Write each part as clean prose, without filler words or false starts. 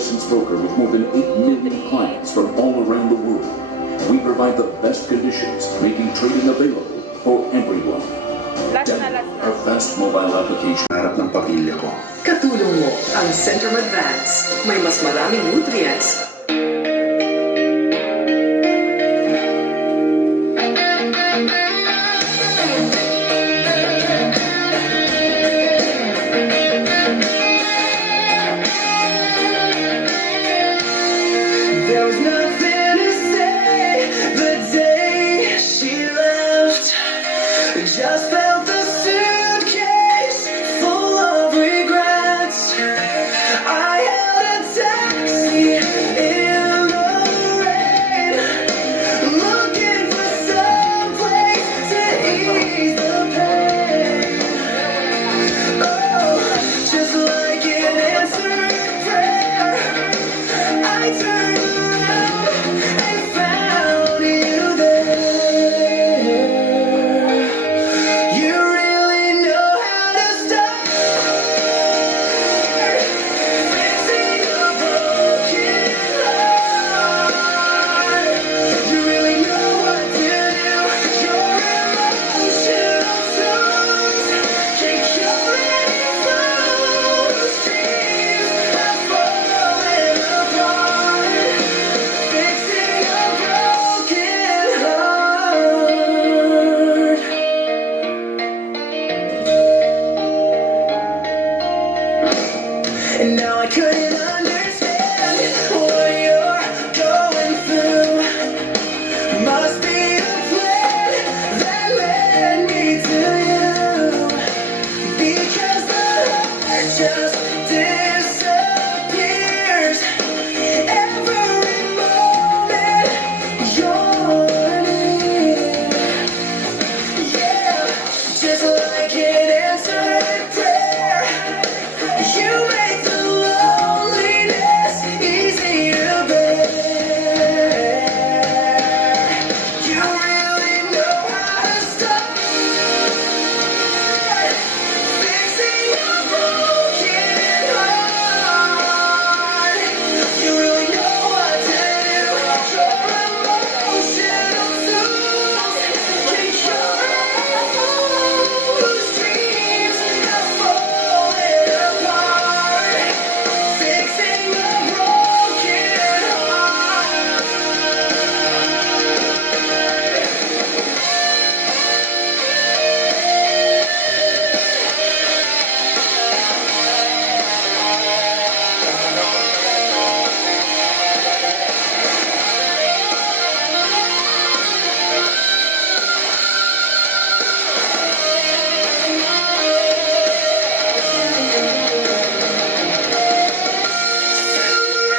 licensed broker with more than 8 million clients from all around the world. We provide the best conditions, making trading available for everyone. Our fast mobile application. Harap ng pamilya ko. Katulong mo ang Centrum Advance. May mas maraming nutrients. There was nothing to say the day she left. Just felt the suitcase full of regrets. I held a taxi in the rain, looking for some place to ease the pain. Oh, just like an answered prayer, I turned and found you there. You really know how to start fixing a broken heart. You really know what to do. Your emotional tools can cure any fool's dreams have fallen apart. Fixing a broken heart. And now I couldn't understand what you're going through. Must be a plan that led me to you. Because the heart just disappears every moment you're near. Yeah, just like an answered prayer, you make the loneliness easy to bear. You really know how to start fixing a broken heart. You really know what to do. Your emotional tools can cure whose dreams have fallen apart. Fixing a broken heart.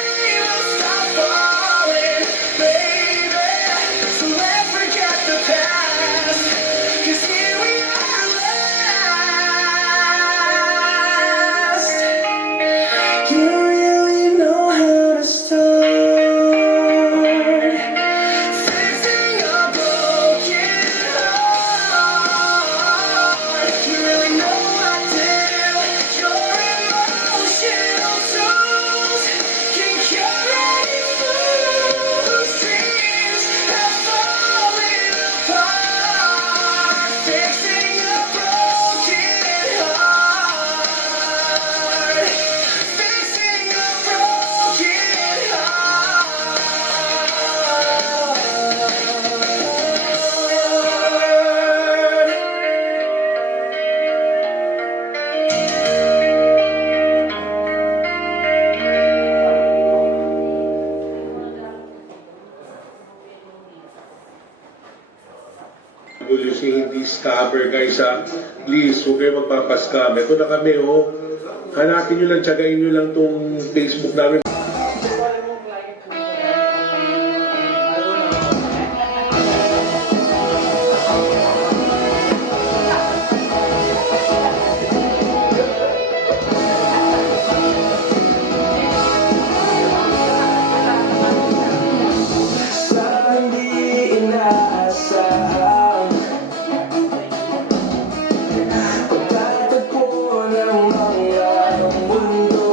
We will stop falling, baby. So let's forget the past. 'Cause here we are last. You really know how to start fixing a broken heart. You really know what to do. Your emotional tools can cure any fool's dreams have fallen apart. Fixing a broken heart. Fixing a broken heart. WC hindi scammer guys ha. Please, huwag kayo magpapascam. Ito na kami oh. Hanapin nyo lang, tsagain nyo lang tong Facebook namin. Sa hindi inaasahan, pagtatagpo ng mga mundo.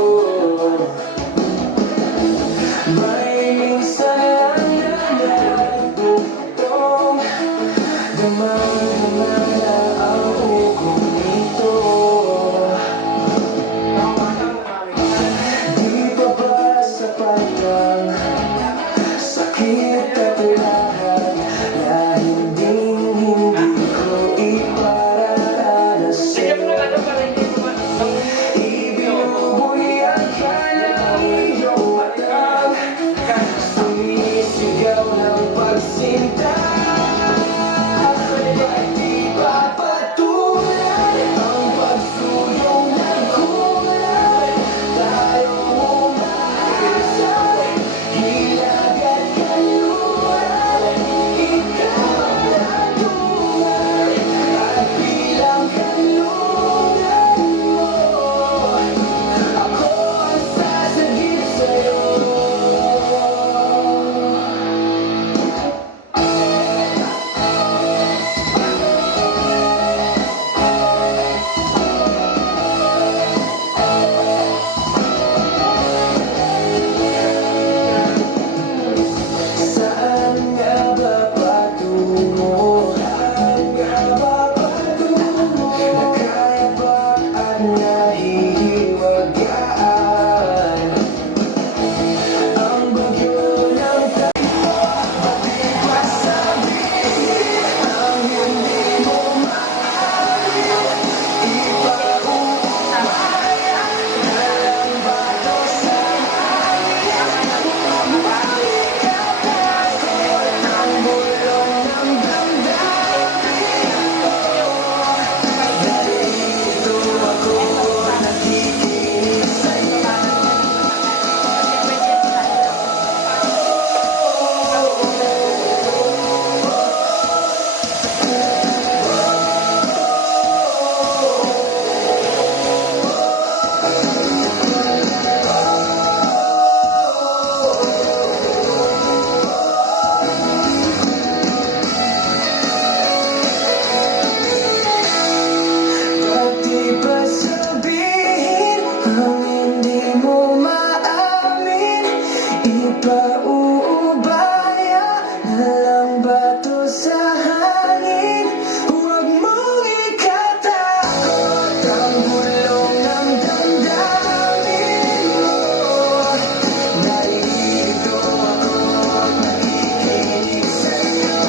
sinta. Ba't di ba patulan ang pagsulong ng kulay? Tayo umaasa, hilag at kaluan. Ikaw ang natungan at bilang kanluran mo, ako ang sasagip sa'yo. Saan nga ba patungo? Saan nga ba patungo? Na kaya ba at nahihiwagaan? Ang bagyo ng tayo, ba't di ba sabihin ang hindi mo maamin? Ipaubaya na lang ba to sa hangin? Bumalik ka pa ang bulong ng damdamin mo. Narito ako, nakikinig sa'yo. Ba't di ba sabihin ang hindi mo maamin? Ipauubaya na lang ba to sa hangin? Huwag mong ikatakot ang bulong ng damdamin mo. Narito ako, nakikinig sa'yo.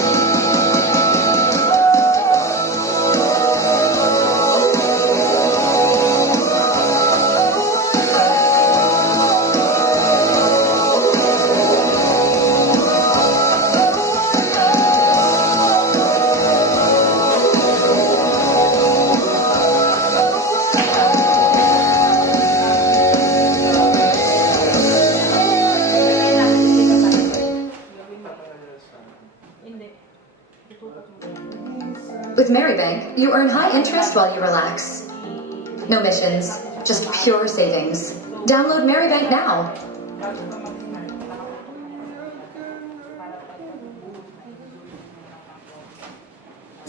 With Marybank, you earn high interest while you relax. No missions, just pure savings. Download Marybank now.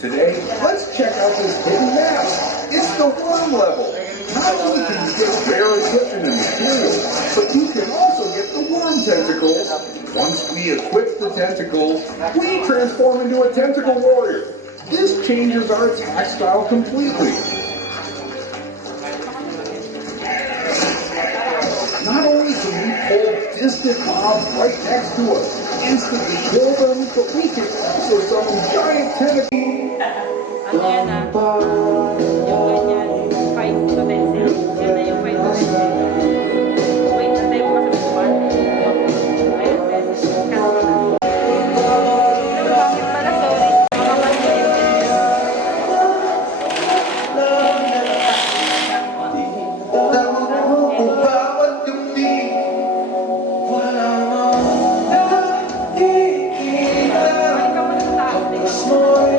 Today, let's check out this hidden map. It's the worm level. Not only can you get rare equipment and materials, but you can also get the worm tentacles. Once we equip the tentacles, we transform into a tentacle warrior. This changes our attack style completely. Not only can we pull distant mobs right next to us, instantly kill them, but we can also summon giant tentacles. Ano yan yung ganyan, 5 to 10 cents. Yan na yung 5 to 10 cents. Wait na tayo kasi may tuwan. Ayun, pesos. Bakit pala, sorry. Makamansin yung Bawat gabi, wala mang nakikita. Ay, ka muna sa tao. Mas mo'y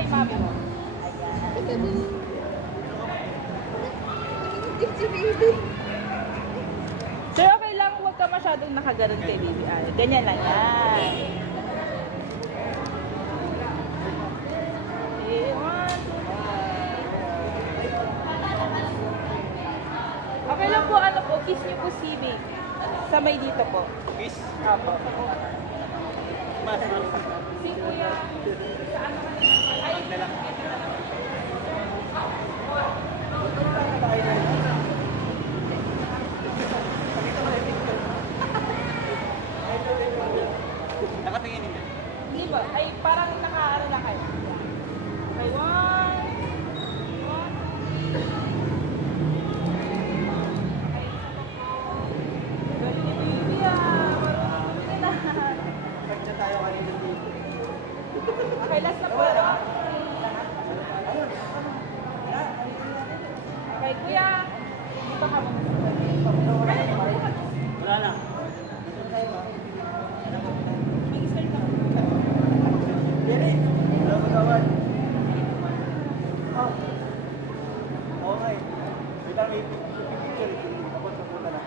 kay mami mo. Sir, okay lang, huwag ka masyadong nakaganon kay baby. Ganyan lang yan. Okay, 1, 2, 3. Okay lang po, ano po, kiss niyo po si baby. Sa may dito po. Kiss? Apo. Si kuya, sa ano ka naman? Ay, ito na lang. Nakatingin din. Di ba? Ay, parang nakaano na kayo. Okay, 1, 2, 3. Galing ni baby marunong din na. Pagka tayo kanina dito. Okay, last na po. Ano? Okay, kuya. Dito ka mo. Wala na. Mag-start ka. Jerry! Hello, magawad. Okay. Wait lang, may picture. Abot sa punta na.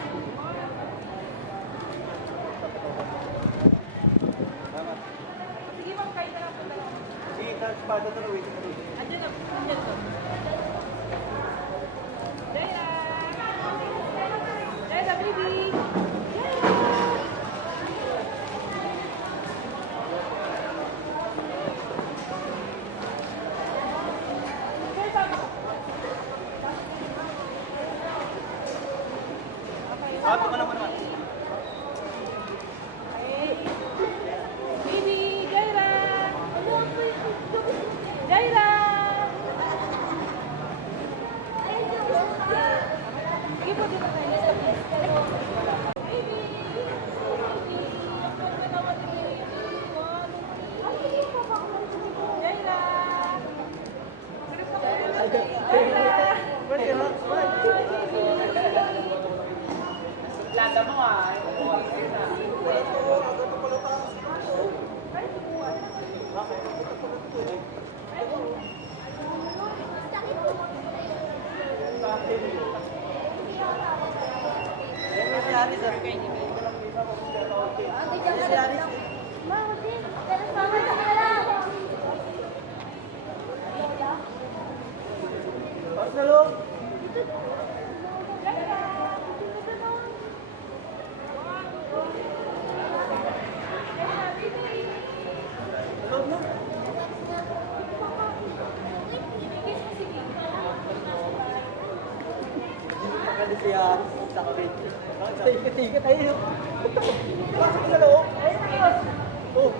Salamat. Sige, ma'am, kayo na lang po talaga. Sige, espada to, wait. Andiyan na, andiyan to. Jaya! Jaya, baby! Ato ka naman naman. Baby, Jaira! Jaira! Sige po, dito tayo. Baby! Jaira! Lada mo Maganda siya sa kapit. Tiga tayo. Pasok sa loob. Oh.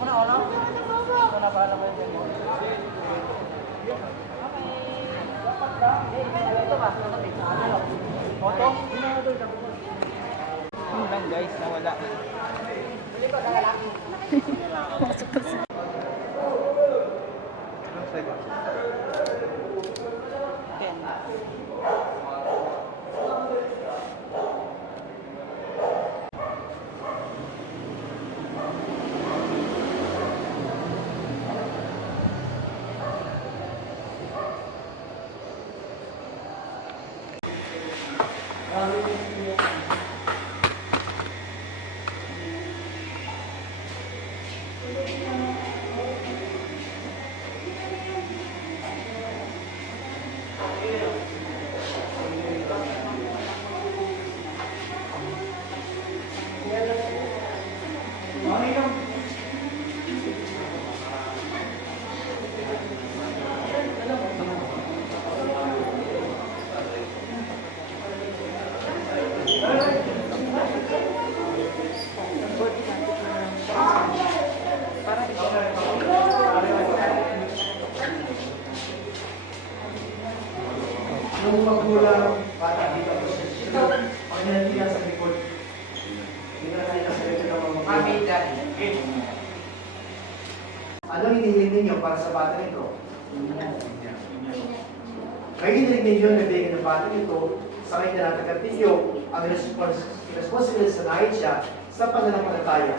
Muna ako lang. Muna para mo yun. Foto? Yun lang guys, nawala. Yung magulang, bata dito. Ito, pag nandiyan sa likod. Hindi na tayo sa likod ng mga mami, daddy. Ano hinihiling ninyo para sa bata nito? Ngayon ninyo na bigyan ng batang ito sa kanyang tinatagap ninyo ang responsibilidad sa nahin siya sa pananampalataya.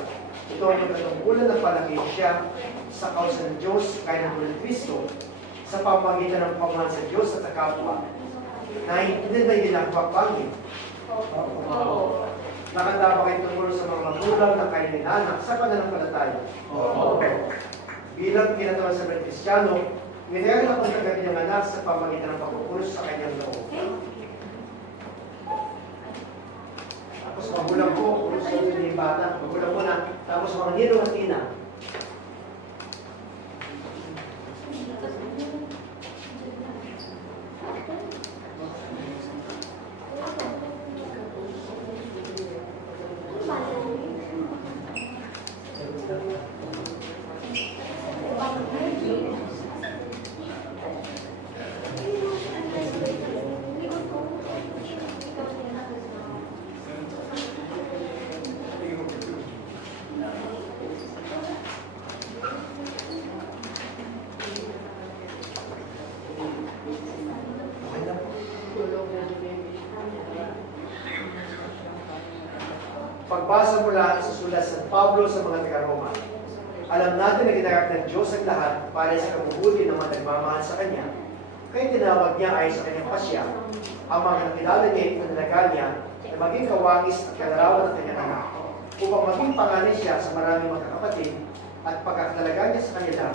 Ito ay yung katungkulan na palaki siya sa kausa ng Diyos kaya ng Lord Kristo sa pamamagitan ng pagmamahal sa Diyos at sa kapwa. Naiintindihan ba yun ang pagpangin? Nakanda ba kayo tungkol sa mga magulang na kayo ninanak sa pananampalataya? Bilang kinatawan sa mga Kristiyano, ginagawa na kung kagabi ng anak sa pamamagitan ng pagpupulos sa kanyang loob. Tapos magulang ko, kung gusto nyo yung bata, magulang ko na, tapos mga nilo at ina. Pagbasa mula sa sulat sa Pablo sa mga taga-Roma. Alam natin na ginagap ng Diyos ang lahat para sa kabubuti ng mga nagmamahal sa Kanya. Kaya tinawag niya ay sa Kanyang pasya ang mga nakilala niya at nanalaga niya na maging kawangis at kalarawan ng Kanyang anak upang maging panganay siya sa maraming mga kapatid at pagkakatalaga niya sa kanila,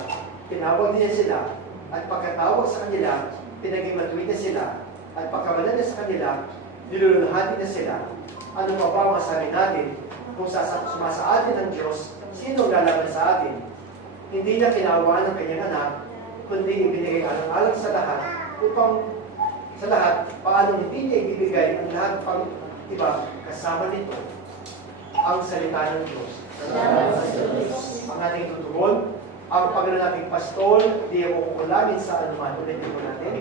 tinawag niya sila at pagkatawag sa kanila, pinaging matuwid na sila at pagkamalan niya sa kanila, niluluhati na sila. Ano pa ba masabi natin kung sumasa atin ng Diyos, sino lalaban sa atin? Hindi niya kinawaan ng kanyang anak, kundi ibinigay alang-alang sa lahat upang sa lahat, paano hindi niya ibibigay ang lahat pang iba kasama nito ang salita ng Diyos. Ang ating tutugon, ang Panginoon nating pastol, di ako kukulangin sa anuman. Ulitin po natin.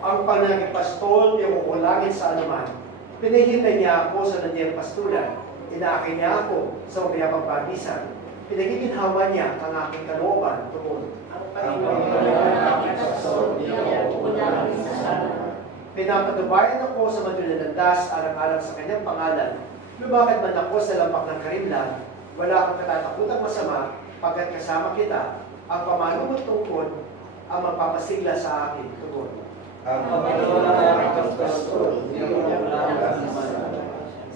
Ang Panginoon pastol, di ako kukulangin sa anuman. Pinahintay niya ako sa nandiyang pastulan. Inaakin niya ako sa mabiyabang batisan. Pinagiginhawa niya ang aking kalooban tungkol. Pinapatubayan ako sa matuloy na landas alang-alang sa kanyang pangalan. Lumakad man ako sa lampak ng karimlan, wala akong katatakutang masama, pagkat kasama kita, ang pamanumot tungkol, ang magpapasigla sa akin tungkol.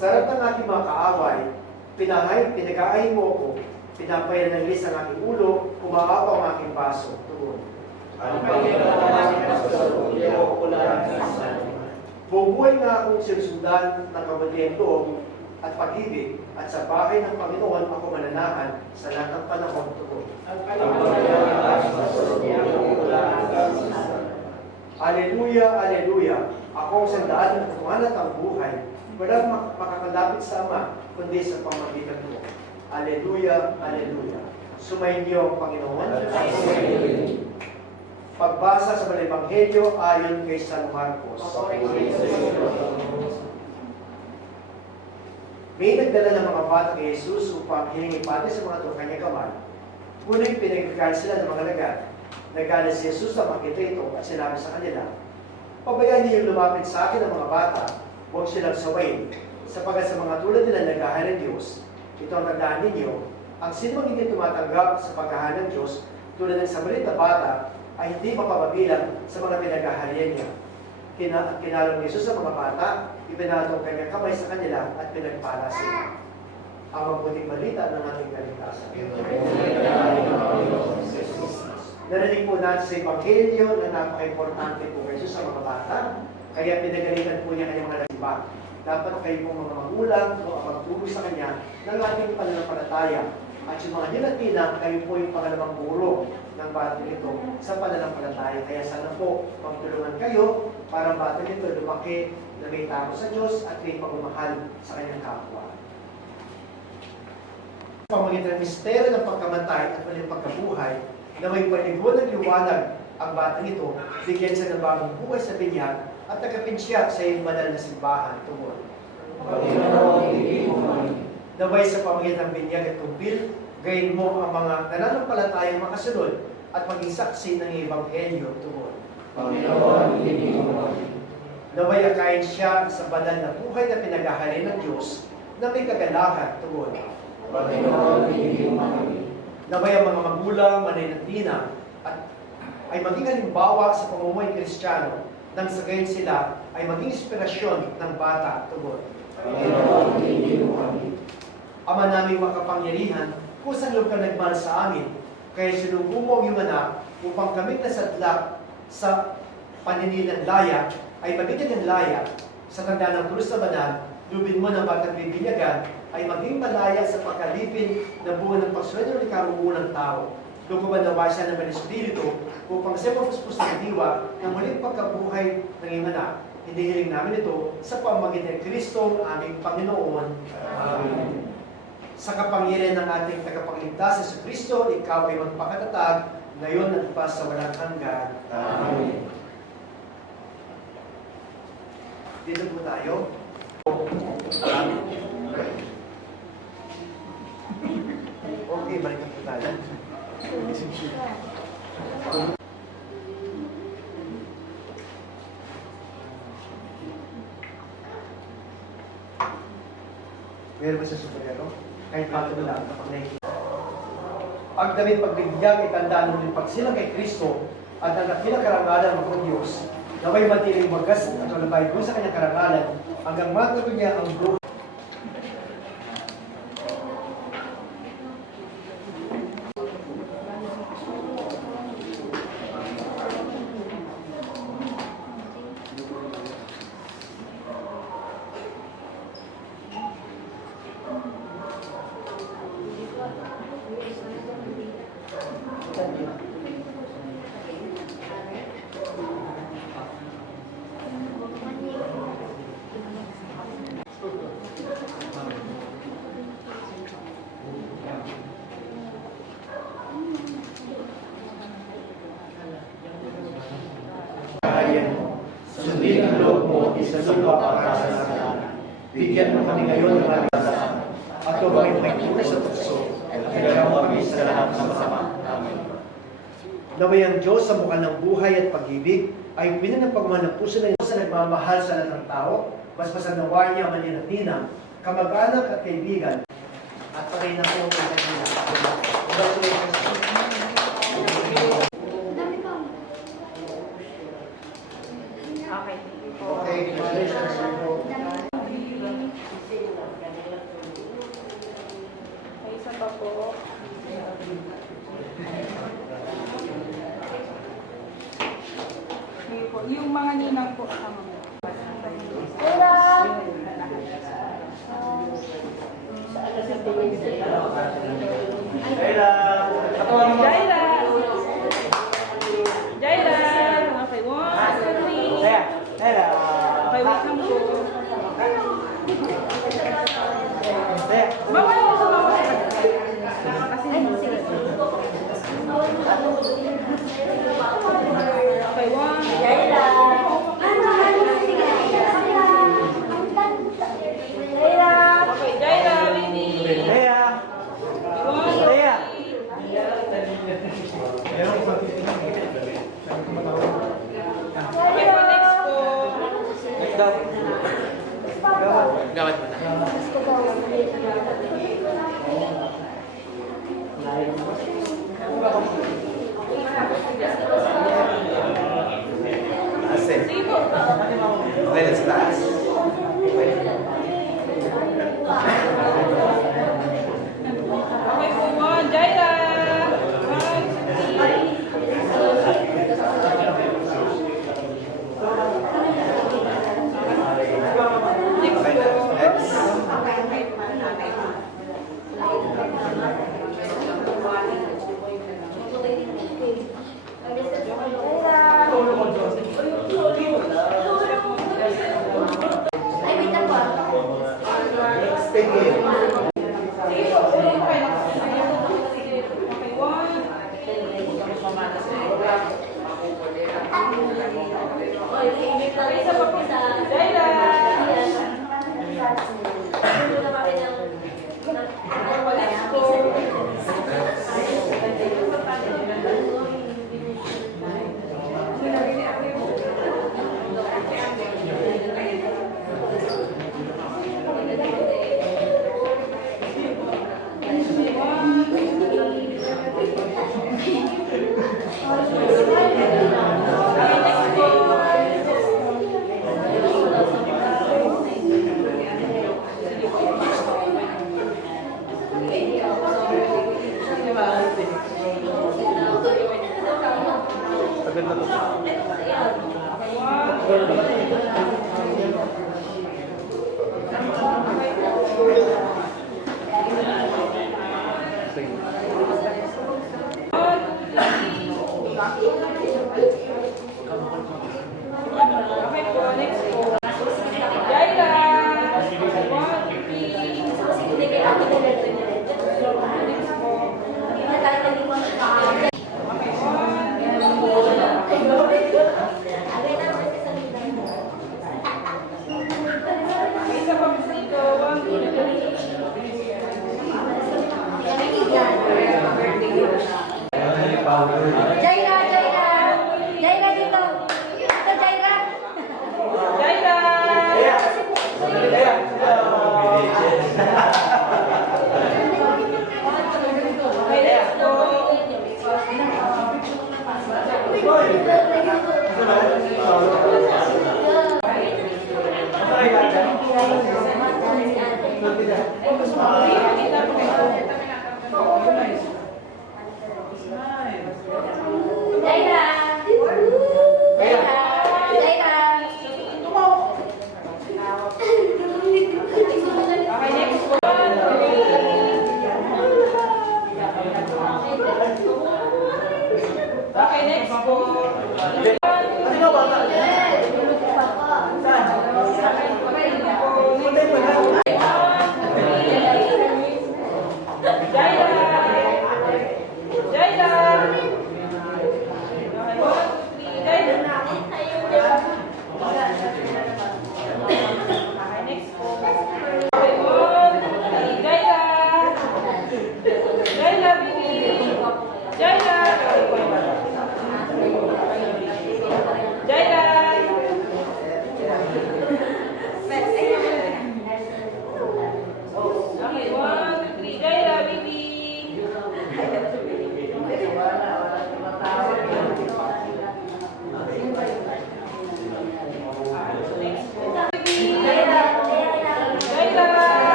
Sarap ng aking mga kaaway, pinag-aay mo ko, pinapayan ng lis ang aking ulo, kumaapaw ang aking baso tungkol. Bubuhay nga akong sinusundan ng kabutihan loob at pag-ibig at sa bahay ng Panginoon ako mananahan sa lahat ng panahon tungkol. Aleluya, aleluya. Ako ang sandaan ng katungan at ang buhay. Walang makakalapit sa Ama, kundi sa pamamagitan ko. Aleluya, aleluya. Sumainyo ang Panginoon. Pagbasa sa mga Ebanghelyo ayon kay San Marcos. May nagdala ng mga bata kay Jesus upang hiningi pati sa mga kanyang kamay. Ngunit pinagkakaan sila ng mga lagat. Nagalit si Jesus na makita ito at sinabi sa kanila, pabayaan niyo yung lumapit sa akin ng mga bata, huwag silang sawayin, sapagat sa mga tulad nila naghahan ng Diyos. Ito ang tandaan ninyo, ang sino mang hindi tumatanggap sa paghahan ng Diyos, tulad ng samalit na bata, ay hindi mapapabilang sa mga pinagaharian niya. Kinalong ni Jesus sa mga bata, ipinalo ang kanyang kamay sa kanila at pinagpala sila. Ang mabuting balita ng ating kaligtasan. Narinig po natin sa Ebanghelyo na napaka-importante po kay Jesus sa mga bata, kaya pinagalitan po niya kanyang mga nagsiba. Dapat kayo po mga magulang o magturo sa kanya ng ating pananampalataya. At yung mga nilatina, kayo po yung pangalawang guro ng bata nito sa pananampalataya. Kaya sana po magtulungan kayo para ang bata nito lumaki na may takot sa Diyos at may pagmamahal sa kanyang kapwa. Pamagitan ng misteryo ng pagkamatay at walang pagkabuhay, na may paligo ng liwanag ang bata nito, bigyan siya ng bagong buhay sa binyag at nagkapin siya sa iyong banal na simbahan tungkol. Naway sa pamagitan ng binyag at tumbil, Gayon mo ang mga nananampalatayang makasunod at maging saksi ng Ebanghelyo tungkol. Panginoon, hinihingi mo. Naway akayin siya sa banal na buhay na pinaghahalin ng Diyos na may kagalakan tungkol. Panginoon, hinihingi mo. Naway ang mga magulang, mananatina at ay maging halimbawa sa pamumuhay Kristiyano nang sa gayon sila ay maging inspirasyon ng bata tungkol. Panginoon, hinihingi mo. Ama naming makapangyarihan, kusang loob ka nagmahal sa amin, kaya sinugo mo ang iyong anak upang kami nasadlak sa paninilang laya ay mabigyan ng laya sa tanda ng krus na banal, lubin mo ng batang bibinyagan ay maging malaya sa pagkalipin ng buwan ng pagsunod ng ikabubuo ng tao. Lukuban nawa siya ng Espiritu upang siya mapuspos ng diwa ng muling pagkabuhay ng iyong anak. Hinihiling namin ito sa pamamagitan ng Kristo aming Panginoon. Amen. Sa kapangyarihan ng ating tagapagligtas sa Kristo, ikaw ay magpakatatag ngayon at pa sa walang hanggan. Amen. Dito po tayo. Okay, balikan po tayo. Meron ba sa superhero? Kahit pato lang kapag nakikita. Pagdamit pagbigyan, itandaan mo yung pagsilang kay Kristo at ang dakilang karangalan ng Diyos na may matiling wagas at kalabay doon sa kanyang karangalan hanggang matuloy niya ang buhay. Sundin ang loob mo, isa sa para sa lahat. Bigyan mo kami ngayon ng aming kasama. At kung bakit may tunay sa tukso, At kaya kami sa lahat ng masama. Amen. naway ang Diyos sa mukha ng buhay at pag-ibig ay uminan ng pagmamahal ng puso ng Diyos sa nagmamahal sa lahat ng tao, mas pasanawa niya man yan at ninang, kamag-anak at kaibigan, at pagay na po ang kanya. Congratulations. Okay, thank you po. Okay, congratulations. May isa pa po. Okay po. Yung mga ninang po kasama mo. Jaila! Jaila! Okay, 1, 2, 3. Okay, wait lang po. Mama, mama. Kasi okay, 1. Okay, Jaila, Winnie. 1, 2. Okay po, next po. Gawad mo na. Asin. Sige po. Okay, let's pass. Okay po, 1. Jaila. 1, 2, 3. Next Okay, po. next.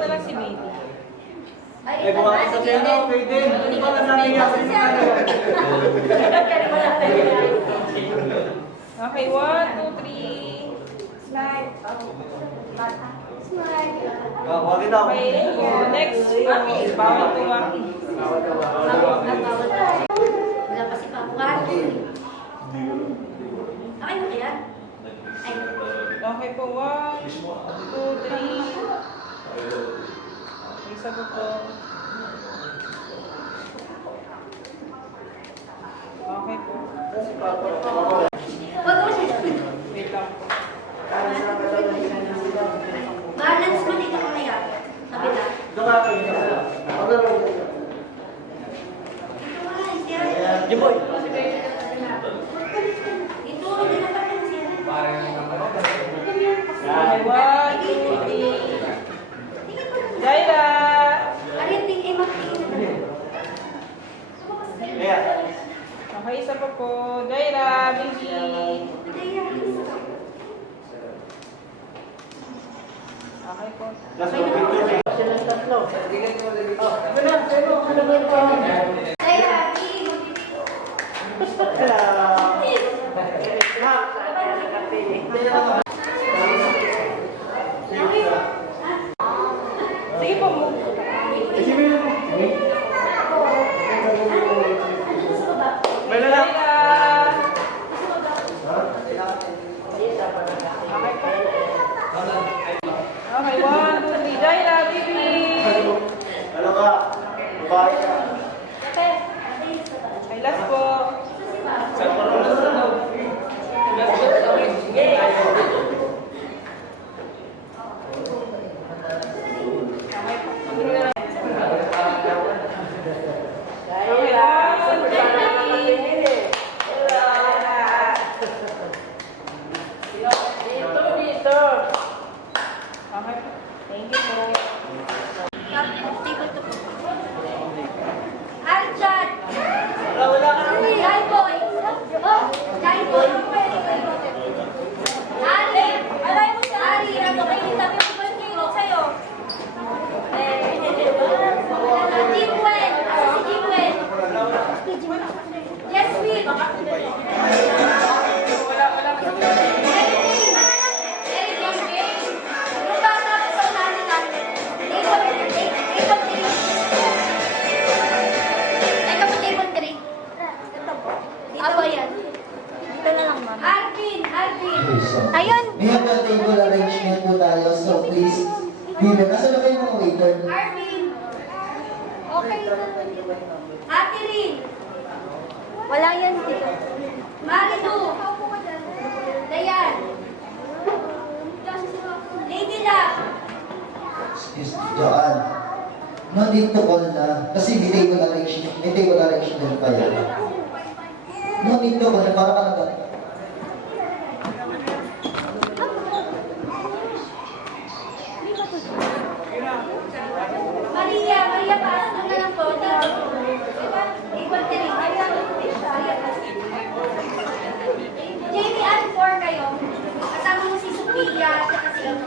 na lang si Baby. Ay, buwan sa piano, pwede. Hindi ba na naiyak? Okay, 1, 2, 3. Slide. Wag ito. Okay, next. Okay, bawal po walking. Wala pa si Papa. Okay na kaya? Ay, Okay po, 1, 2, 3. Isa po po. Okay po. wag mo siya. Wait lang po. Balance mo dito mamaya. Sabi na. Ito ka kayo. Ito wala, siya. Jimboy. Ituro din ang pagkakas siya. Okay, 1, 2, 3. Jaira! Ariting ay magtingin. Kaya. Okay, isa pa po. Jaira, Baby. Okay po. Last one, Victor. Kaya, Sige po mo. May lalak. Jaira! Okay, 1, 2, 3. Jaira, Baby. Ano ka? Babae ka. Okay, last po. Okay, 1, 2, 3. Okay, thank you po. table to po. Archat! Guy boy! Oh, guy boy! Ari! Alay mo siya! Ari, ano kayo yung sabi ko ba yung sa'yo? Jimwen! Asa si Jimwen? Yes, sweet! Ayun! We have a table arrangement po tayo, so please, Vivian, nasa na kayo mga waiter? Arvin! Okay. Ate Rin! Wala yan dito. Marilu! Dayan! Lady Love! Excuse me, Joanne. No need to call na, kasi may table arrangement pa yan. No need to call na, para ka na. Maria, pass na lang po. Equal 3. Jamie, add 4 kayo. Kasama mo si Sophia at saka si 4.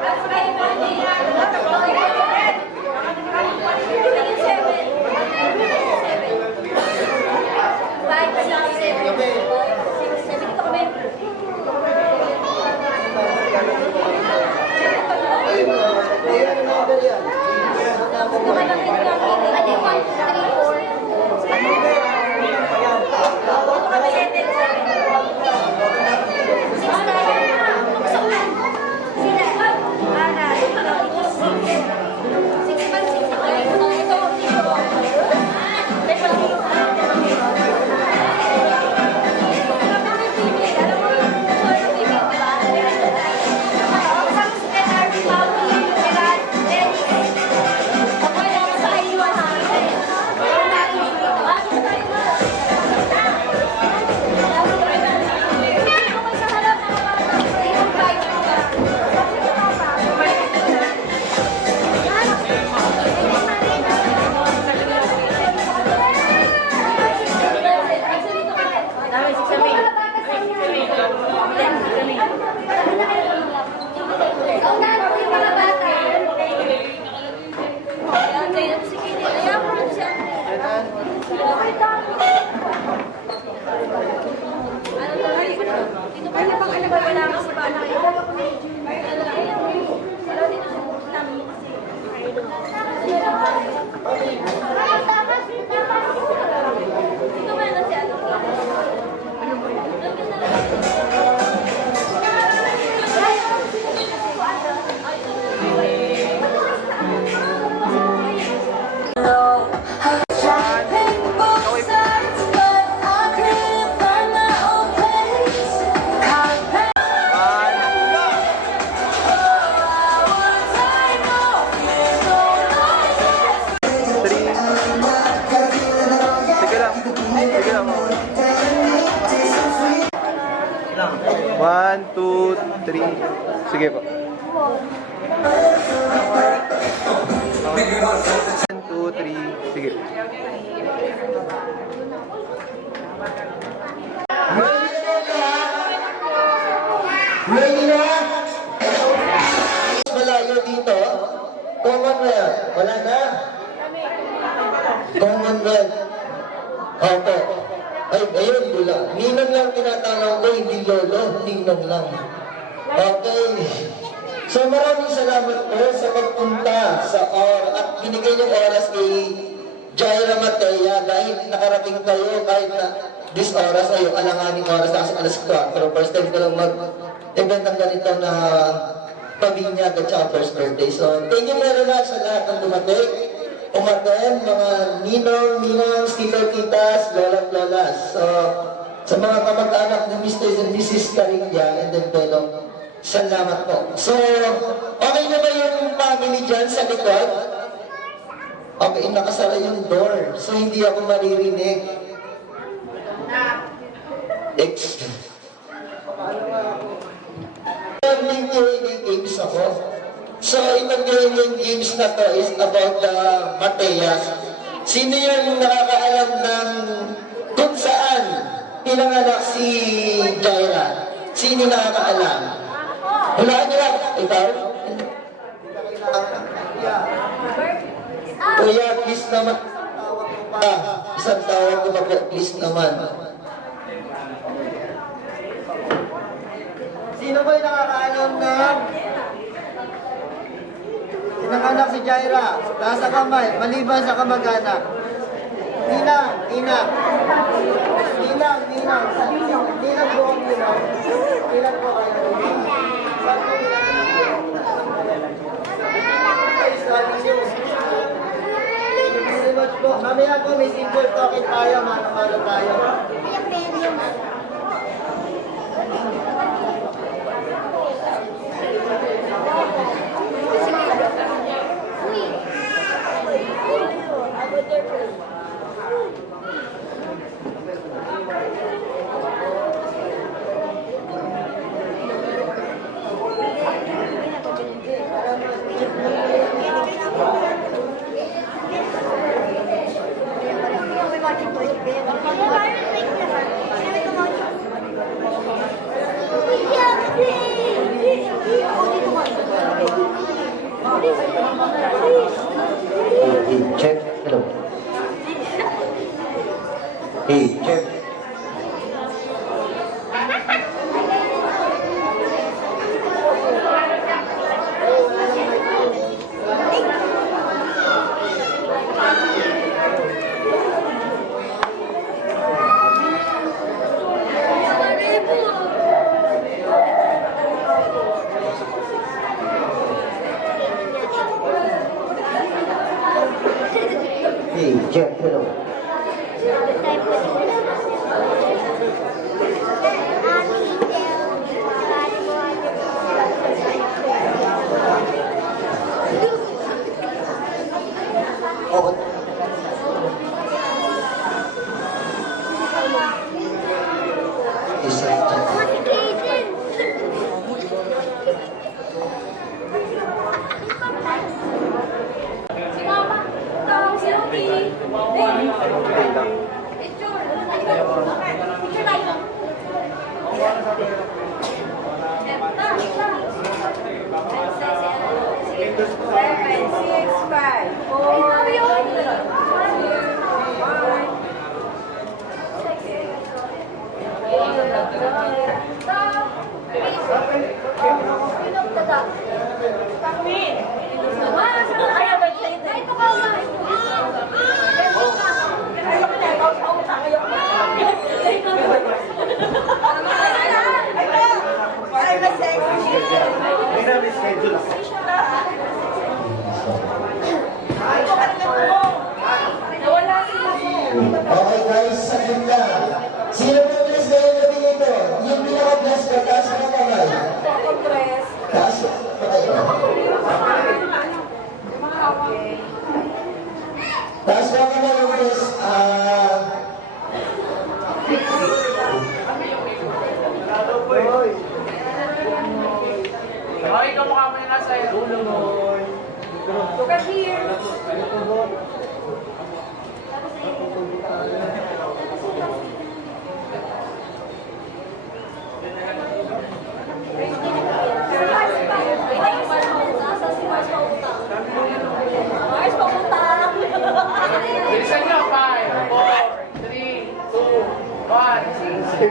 At saka equal 3. 7. 5, 6, 1, 2, 3. Sige po. 1, 2, 3. Sige. Ready na? Malayo dito. Commonwealth. Wala na? Commonwealth. Opo. Ay, ayun, wala. Ninong lang tinatawag ko, hindi lolo. Ninong lang. Okay. So maraming salamat po sa pagpunta sa at binigay ng oras kay Jaira Matea dahil nakarating kayo kahit na this oras ay alanganing oras kasi alas 4. Pero first time ko lang mag-event ng ganito na pabinyag at saka first birthday. So thank you very much sa lahat ng dumating. Umaten, mga ninong, tito, titas, lolas. So sa mga kamag-anak ni Mr. and Mrs. Carilla and then Belong, salamat po. So, okay na ba yung family dyan sa likod? Okay, nakasara yung door. So, hindi ako maririnig. May games ako. So, itong games na to is about the Mateas. Sino yung nakakaalam ng kung saan pinanganak si Jaira? Sino nakakaalam? Hulaan niyo lang. Ikaw? Kuya, please naman. Isang tawag ko ba po? Please naman. Sino ba yung nakakaalam na pinanganak si Jaira? Taas sa kamay, maliban sa kamag-anak. Ninang po ang ninang. Ilan po kayo? Mamaya po may simple token tayo, mano-mano tayo. Hey, check. Hello. Hey, check. Hey, check. Hello. Okay guys, saglit lang. Sino po bless na yung gabi nito? Yung pinaka-bless ka, taas ka kamay. Taas ka kamay. Taas ka kamay yung bless. A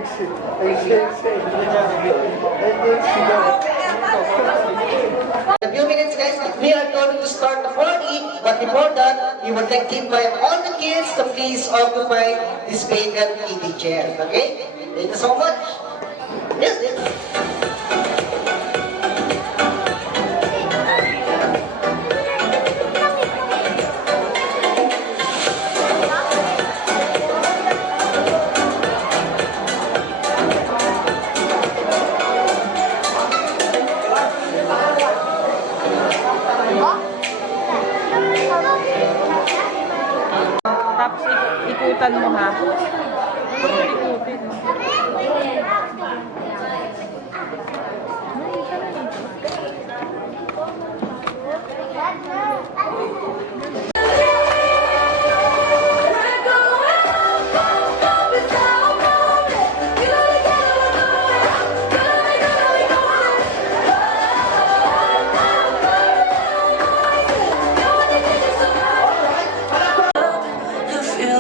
few minutes, guys, we are going to start the party, but before that, we would like to invite all the kids to please occupy this vacant TV chair, okay? Thank you so much. Yes, yes. Tapos ikutan mo ha. Ikutin.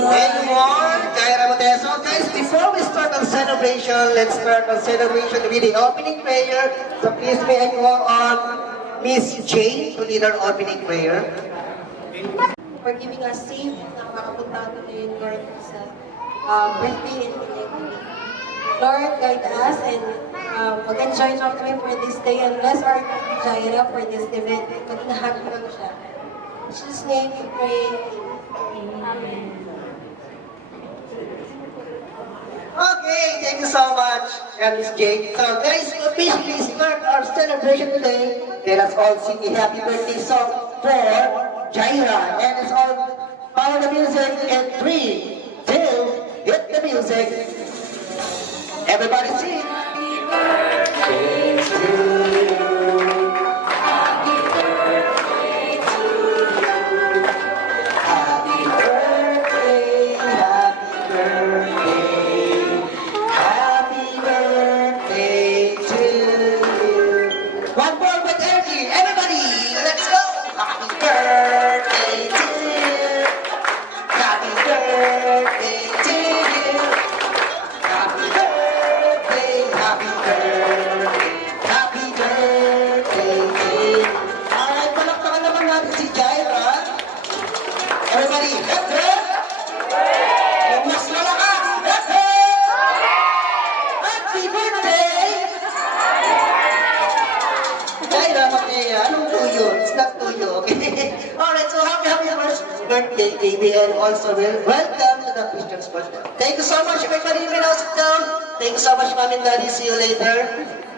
Anyone? Jaira Moteso. Guys, before we start our celebration, let's start our celebration with the opening prayer. So please may I call on Miss Jane to lead our opening prayer. For giving us safe na makapunta natin, Lord, sa birthday and delivery. Lord, guide us and mag-enjoy na kami for this day and bless our Jaira for this event. Magnahan ko lang siya. In Jesus' name we pray. Amen. Okay, thank you so much, Miss Jane. So guys, we officially start our celebration today. Let us all sing a happy birthday song for Jaira. And it's all power the music in 3, 2, hit the music. Everybody sing. Happy birthday to you. Happy birthday to you. Happy birthday, happy birthday. Happy birthday to you. One more with energy. Everybody, let's go. Happy birthday to you. Happy birthday to you. Happy birthday, happy birthday. Happy birthday to you. Alright, palakpakan naman natin si Jaira. Everybody, let's go. Mas malakas. Let's go. Happy birthday! Jaira, Matea, anong tuyo? It's not tuyo, okay? Alright, so happy first birthday, baby, and also welcome to the Christian Sports. Thank you so much, everybody. You may now sit down. Thank you so much, Mom and Daddy. See you later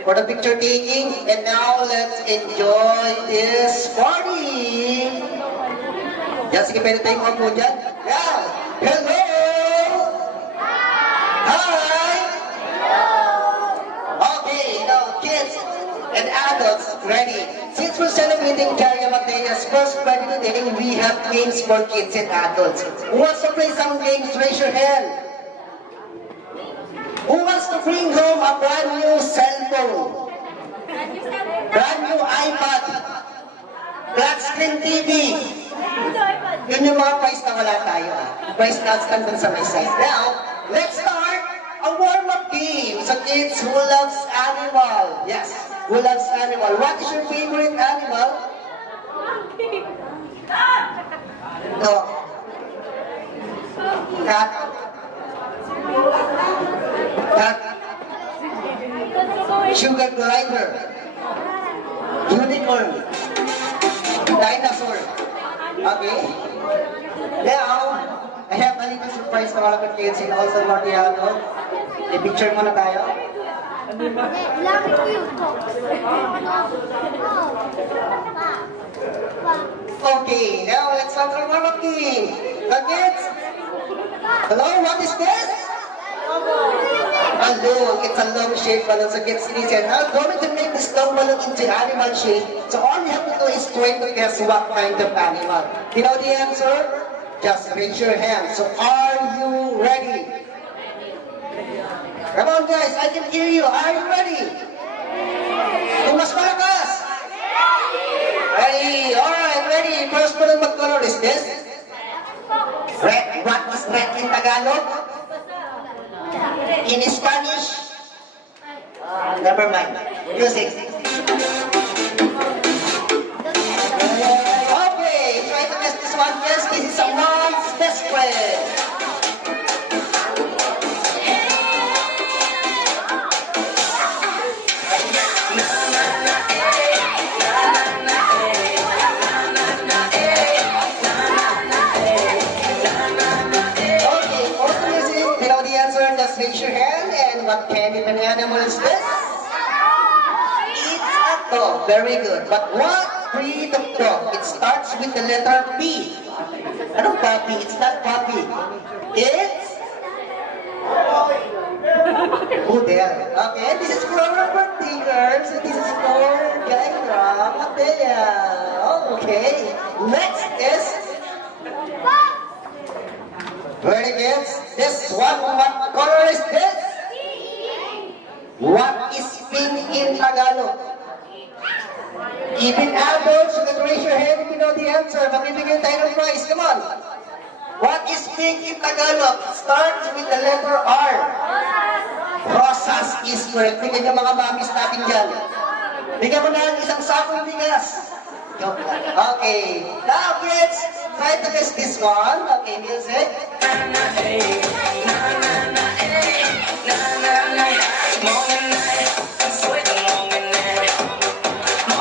for the picture taking. And now, let's enjoy this party. Yan, sige, pwede tayo mga po dyan. Yeah! Hello! Hi! Okay, now kids and adults, ready. Since we're celebrating Jaira Matea's first birthday today, we have games for kids and adults. Who wants to play some games? Raise your hand. Who wants to bring home a brand new cell phone? Brand new iPad? Flat screen TV? Yun yung mga prize na wala tayo. Prize na stand sa my side. Now, let's start a warm-up game. So kids, who loves animal? Yes, who loves animal? What is your favorite animal? Dog. Cat. Cat. Sugar glider. Unicorn. Dinosaur. Okay. Now, I have a little surprise to all of the kids and also Martiano. I-picture muna tayo. Okay, now let's start our warm-up game. The kids, hello, what is this? A balloon. It's a long shape balloon. So kids, listen. Now, going to make this long balloon into animal shape. So all you have to do is try to guess what kind of animal. You know the answer? Just raise your hand. So are you ready? Come on guys, I can hear you. Are you ready? Kung mas malakas. Ready? Alright, ready. First balloon, what color is this? Red. What is red in Tagalog? In Spanish, never mind. Music. Okay, try to guess this one. Yes, this is a mom's best friend. Okay, for the music, you know the answer, just raise your hand. And what kind of an animal is this? It's a dog. Very good. But what breed of dog? It starts with the letter P. Ano puppy? It's not puppy. It's poodle. Okay, this is for our birthday girls. And this is for Jaira, Matea. Oh, okay. Next is very good. This one, what color is this? What is pink in Tagalog? Even adults, you can raise your hand if you know the answer. Magbibigay tayo ng prize. Come on. What is pink in Tagalog? Starts with the letter R. Rosas is correct. Bigyan yung mga mamis natin dyan. Bigyan mo na ng isang sakong bigas. Okay. Now, kids, try to guess this one. Okay, music.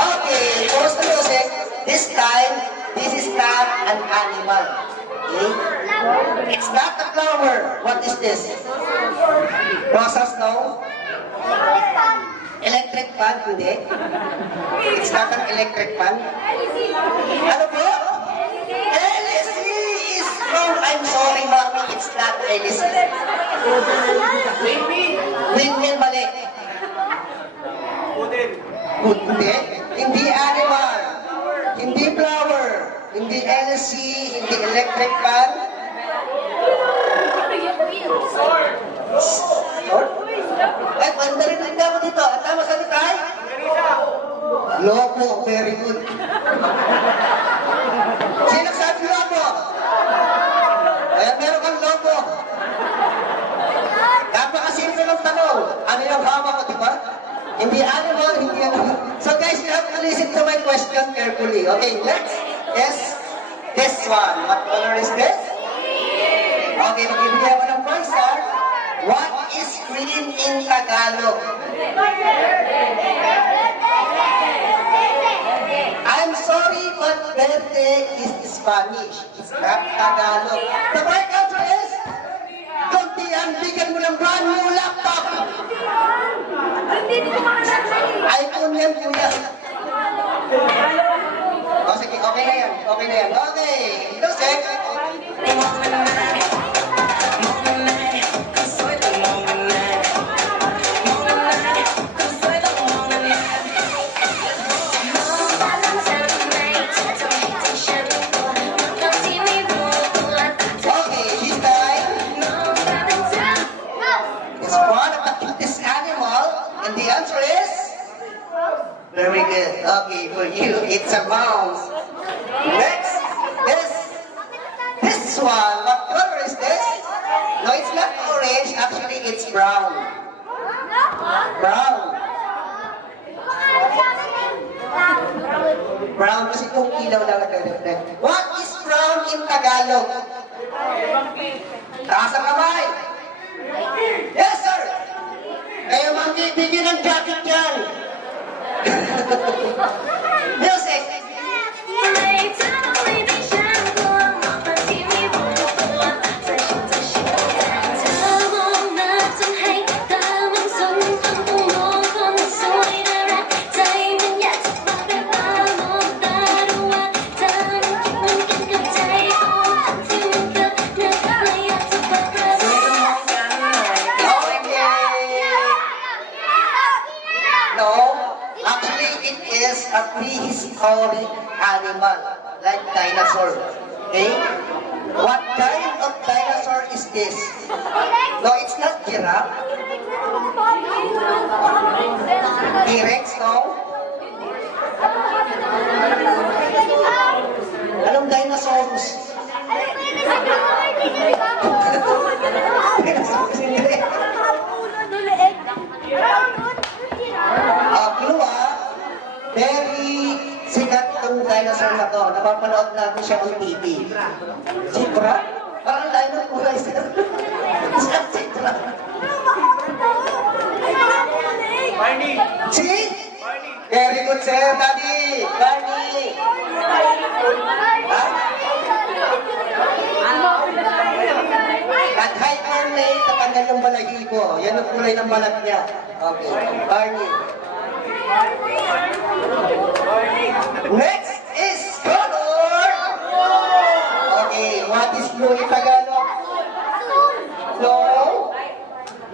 Okay, pause the music. This time, this is not an animal. Okay? It's not a flower. What is this? Rosas, no? Electric fan, hindi. It's not an electric fan. Ano po? LSC is wrong. I'm sorry, mommy. It's not LSC. Windmill, mali. Hindi. Hindi animal. Hindi flower. Hindi LSC. Hindi electric fan. Sword. Ay, pandarin lang ako dito. At tama sa litay? Lobo. Very good. Sino nagsabi lobo? Kaya meron kang lobo. Napakasimple ng tanong. Ano yung hama ko, di ba? Hindi animal, hindi animal. So guys, you have to listen to my question carefully. Okay, next is this one. What color is this? Okay, magbibigyan ko ng prize, ha? What is green in Tagalog? I'm sorry, but verde is Spanish. It's not Tagalog. The right answer is, Kuntian, bigyan mo ng brand new laptop. iPhone yan, kuya. O sige, okay na yan. Okay na yan. Okay. Music. Very good. Okay, for you, it's a mouse. Next is this one. What color is this? No, it's not orange. Actually, it's brown. Brown. Brown kasi itong ilaw lang nag-reflect. What is brown in Tagalog? Taas ang kamay. Yes, sir. Kaya bigyan ng jacket yan. Music. A prehistoric animal like dinosaur. Okay? What kind of dinosaur is this? No, it's not giraffe. T-Rex, no? Anong dinosaurs? Dinosaurs, hindi. napapanood natin siya on TV. Citra? Parang lain ng kulay siya. Citra. Barney! Si? Very good, sir, Daddy. Barney. Ha? At high Barney, tatanggal yung balahibo. Yan ang kulay ng balat niya. Okay, Barney. Next is color. Okay, what is blue in Tagalog? No.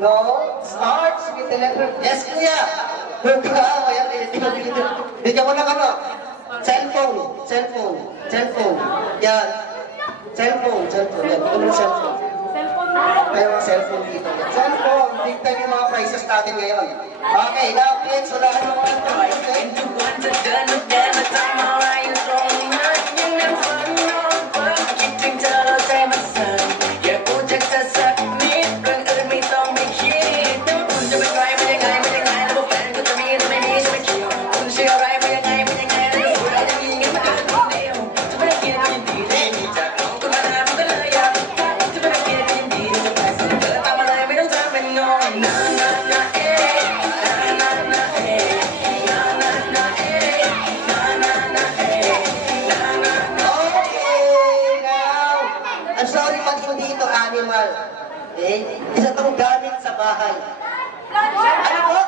No. Starts with the letter S, kuya. Ayan, bigyan mo ng ano? Cellphone. Cellphone. Cellphone. Yan. Cellphone. Cellphone. Yan, bigyan mo ng cellphone. Kaya mga cellphone dito. Cellphone. Big time yung mga prices natin ngayon. Okay, now kids, unahan mo mga prices. I'm sorry pag hindi ito animal. Eh, isa itong gamit sa bahay. Ano po?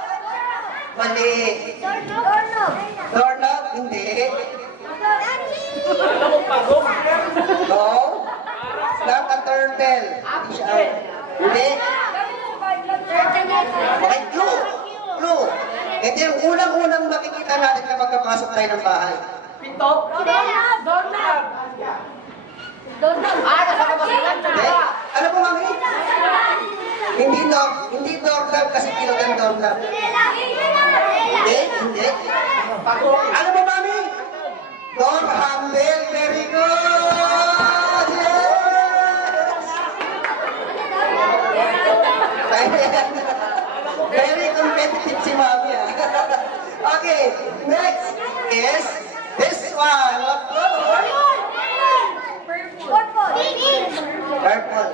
Mali. Doorknob? Hindi. No. Not a turtle. Hindi siya. Hindi. Okay, clue. Clue. Ito yung unang-unang makikita natin kapag kapasok tayo ng bahay. Pinto? Doorknob! Hindi. Ano po, mami? Hindi doorknob kasi kilog ang doorknob. Hindi, hindi. Ano po, mami? Door handle. Very good! Yes! Very competitive si mami. Okay, next is this one. What color? Purple.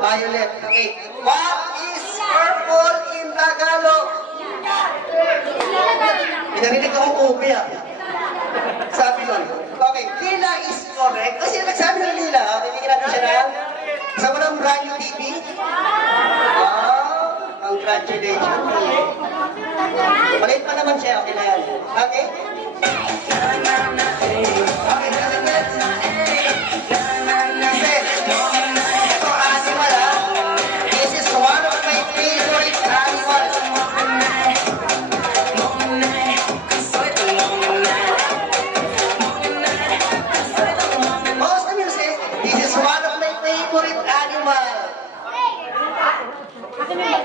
Violet. Okay. What is purple in Tagalog? Pinarinig akong ubi ah. Sabi nun. Okay. Lila is correct. Kasi nagsabi ng lila. Bibigyan natin siya na. Kasama ng brand new TV. Congratulations. Maliit pa naman siya. Okay na yan. Okay? Okay.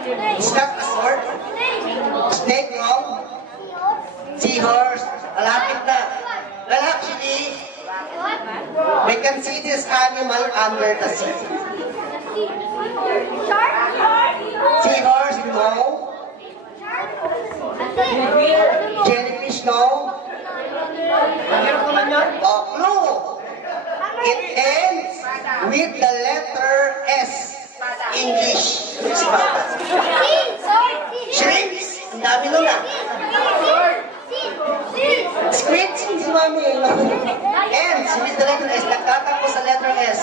Is that a sword? Snake, wrong? Seahorse. Malapit na. Well, actually, we can see this animal under the sea. Seahorse, no. Jellyfish, no. Oh, clue. It ends with the letter S. English. Shrimps. Ang dami nun ah. Squids. Hindi mami. Ends with the letter S. Nagtatapos sa letter S.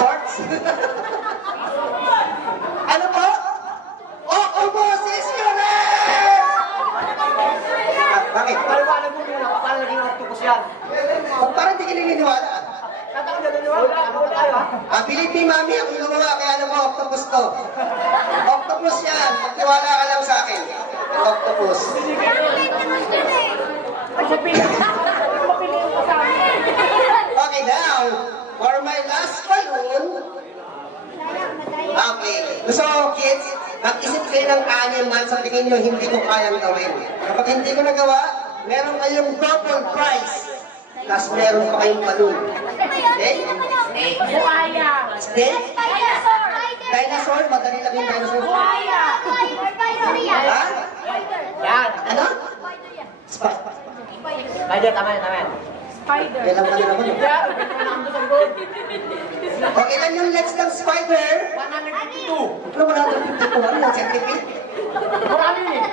Swords. Ano po? Octopuses. Correct! Bakit? Paliwanag mo muna, paano naging octopus yan? Parang hindi kininiwala. Believe me, mami, ako yung gumawa, kaya alam mo, octopus to. Octopus yan. Magtiwala ka lang sa akin. Octopus. Okay, now, for my last balloon. Okay. So, kids, mag-isip kayo ng animal sa tingin nyo hindi ko kayang gawin. Kapag hindi ko nagawa, meron kayong double prize. Tapos meron pa kayong balloon. Okay? Buhaya. Snake? Dinosaur? Madali lang yung dinosaur. Buhaya. Ha? Yan. Ano? Spider. Spider, tama yan, tama yan. Spider. Kailan ka na naman? Okay lang yung legs ng spider. 152. Ano 152? Ano yung scientific? Marami eh.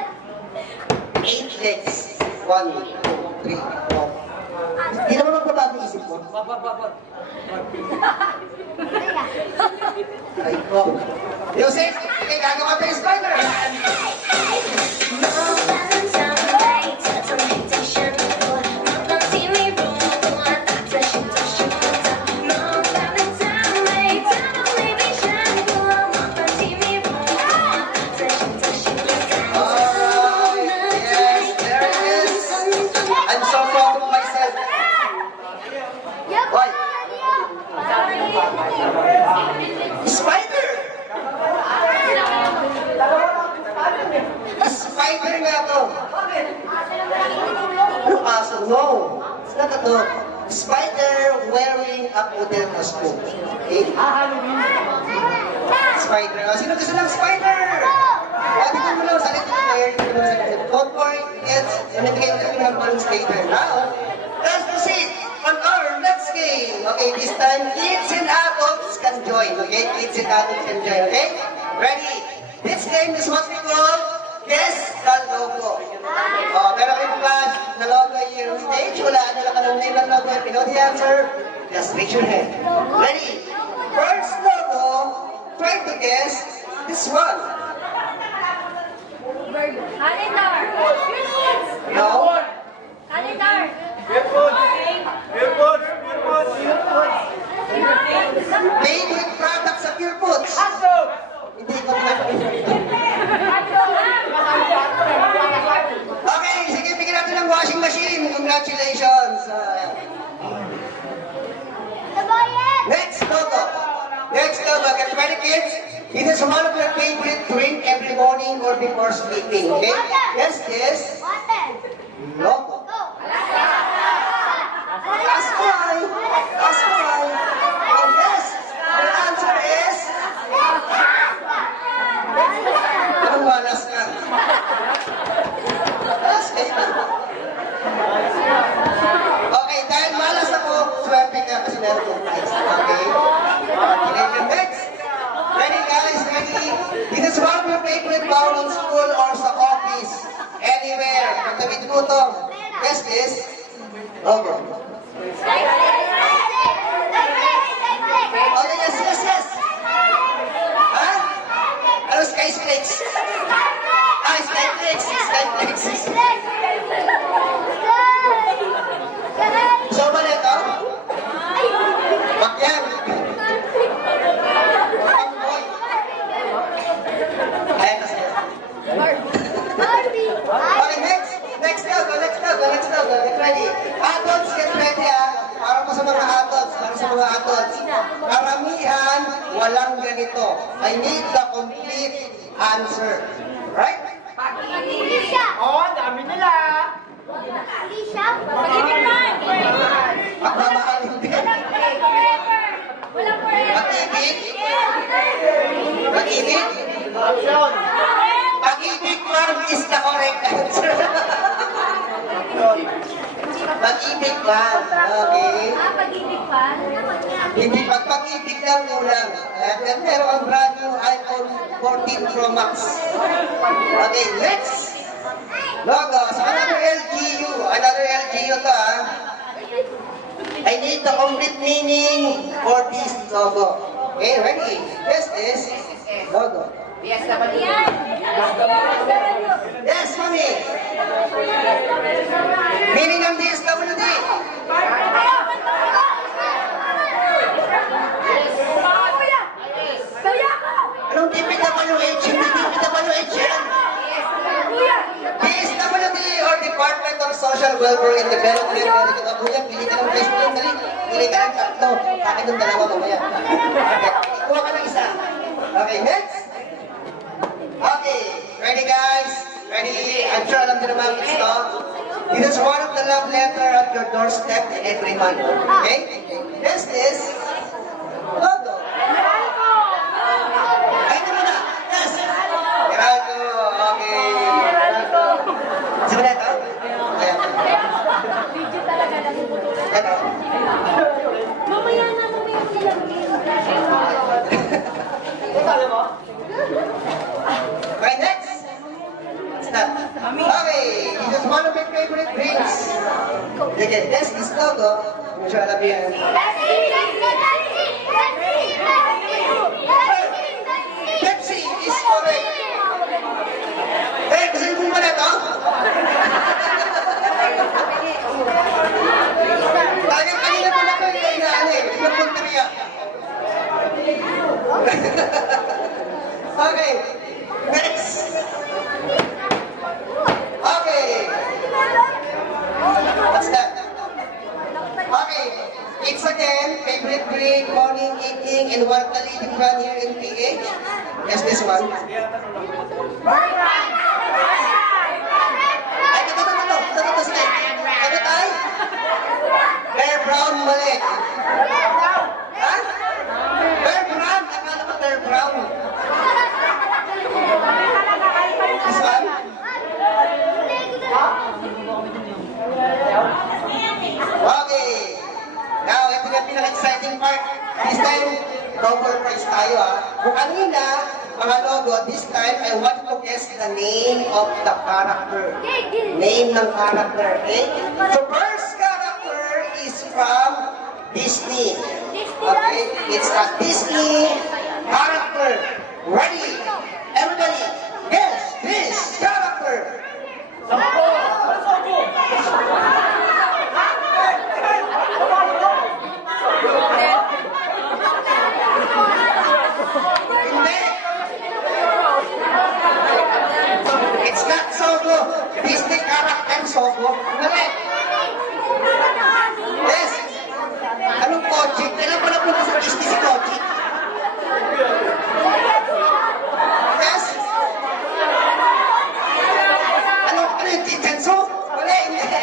8 legs. 1, 2, 3, 4. Hindi naman magbabago isip mo. Wag. Ay, ko. Yosef, gagawa tayo spider. I'm so proud of myself. Why? Spider! Spider nga to. Ano aso? No. It's not a dog. Spider wearing a poodle costume. Okay? Spider. Oh, sino gusto ng spider? Tingnan mo lang sa little player. Don't worry, kids. Nabigay ko ng balloons later. Now, let's proceed on our next game. Okay, this time, kids and adults can join. Okay, kids and adults can join. Okay? Ready? This game is what we call Guess the Logo. Oh, pero if class, the logo here on stage, wala na lang ng name ng logo. If you know the answer, just raise your hand. Ready? First logo, try to guess this one. Calendar. No? Calendar. Favorite products of your foods? Hindi ko Okay, sige, bigyan natin ng washing machine. Congratulations. Next logo. Next logo. Get ready, kids. It is one of your favorite drink every morning or before sleeping. Okay? Yes, yes. Logo. Ask why. Ask why. And yes, the answer is... Anong malas ka? Okay, dahil malas ako, swerte ka kasi meron kong prize. Okay? Okay, next. Ready, guys? Ready? This is one of your favorite bowl in school or sa office. Anywhere. Matawid mo to. Yes, this. Logo. Oh, yes, yes, yes. Ha? Ano, Skyflakes? Ah, Skyflakes. Skyflakes. So, ba nito? Bakyan. Bakboy. Ayan na sa'yo. Okay, next. Next logo. Get ready. Adults, get ready Para pa sa mga adults. Karamihan, walang ganito. I need the complete answer. Right? Oh, dami nila. Pagmamahalin din. Pag-ibig? Pag-ibig, ma'am, is the correct answer. Pag-ibig, ma'am. Okay. Pag-ibig pa? Hindi pag-ibig lang ulang. At meron ang brand new iPhone 14 Pro Max. Okay, next. Logo. So another LGU. Another LGU to I need the complete meaning for this logo. Okay, ready? Yes, this logo. Yes, mommy. Meaning ng DSWD. Anong DPWH? Hindi DPWH yan. DSWD or Department of Social Welfare and Development. Kuya, pili ka ng best friend. Dali. Pili ka ng tatlo. Akin yung dalawa mamaya. Kuha ka ng isa. Okay, next. Okay, ready guys? Ready? I'm sure alam nyo naman ito. It is one of the love letter at your doorstep every month. Okay? This is logo. Ay, ito muna. Yes. Meralco. Okay. Sabi na ito? Ayan. one of my favorite drinks. Again, this is logo. Hindi mo siya alam yan. Pepsi is correct. Eh, kasi kung ba na ito? Tayo kanina pa na kayo kailangan eh. Yung punteriya. Okay. Next. Okay. What's that? Okay. It's again favorite drink, morning, evening, and what the leading brand here in PH? Yes, this one. Ay, ito. Sige. Ano tayo? Bear Brown mali. Ha? Bear Brown? Akala ko Bear Brown. This one? Okay. Now, ito yung pinaka-exciting part. This time, double prize tayo ha. Kung kanina, mga logo, this time, I want to guess the name of the character. Name ng character, okay? So, first character is from Disney. Okay? It's a Disney character. Ready? Everybody, guess this character. Hindi. It's not Sogo. Disney character Sogo. Mali. Yes. Anong Kochi? Kailan pa napunta sa Disney si Kochi? Yes. Ano yung Jinsenso? Mali. Hindi.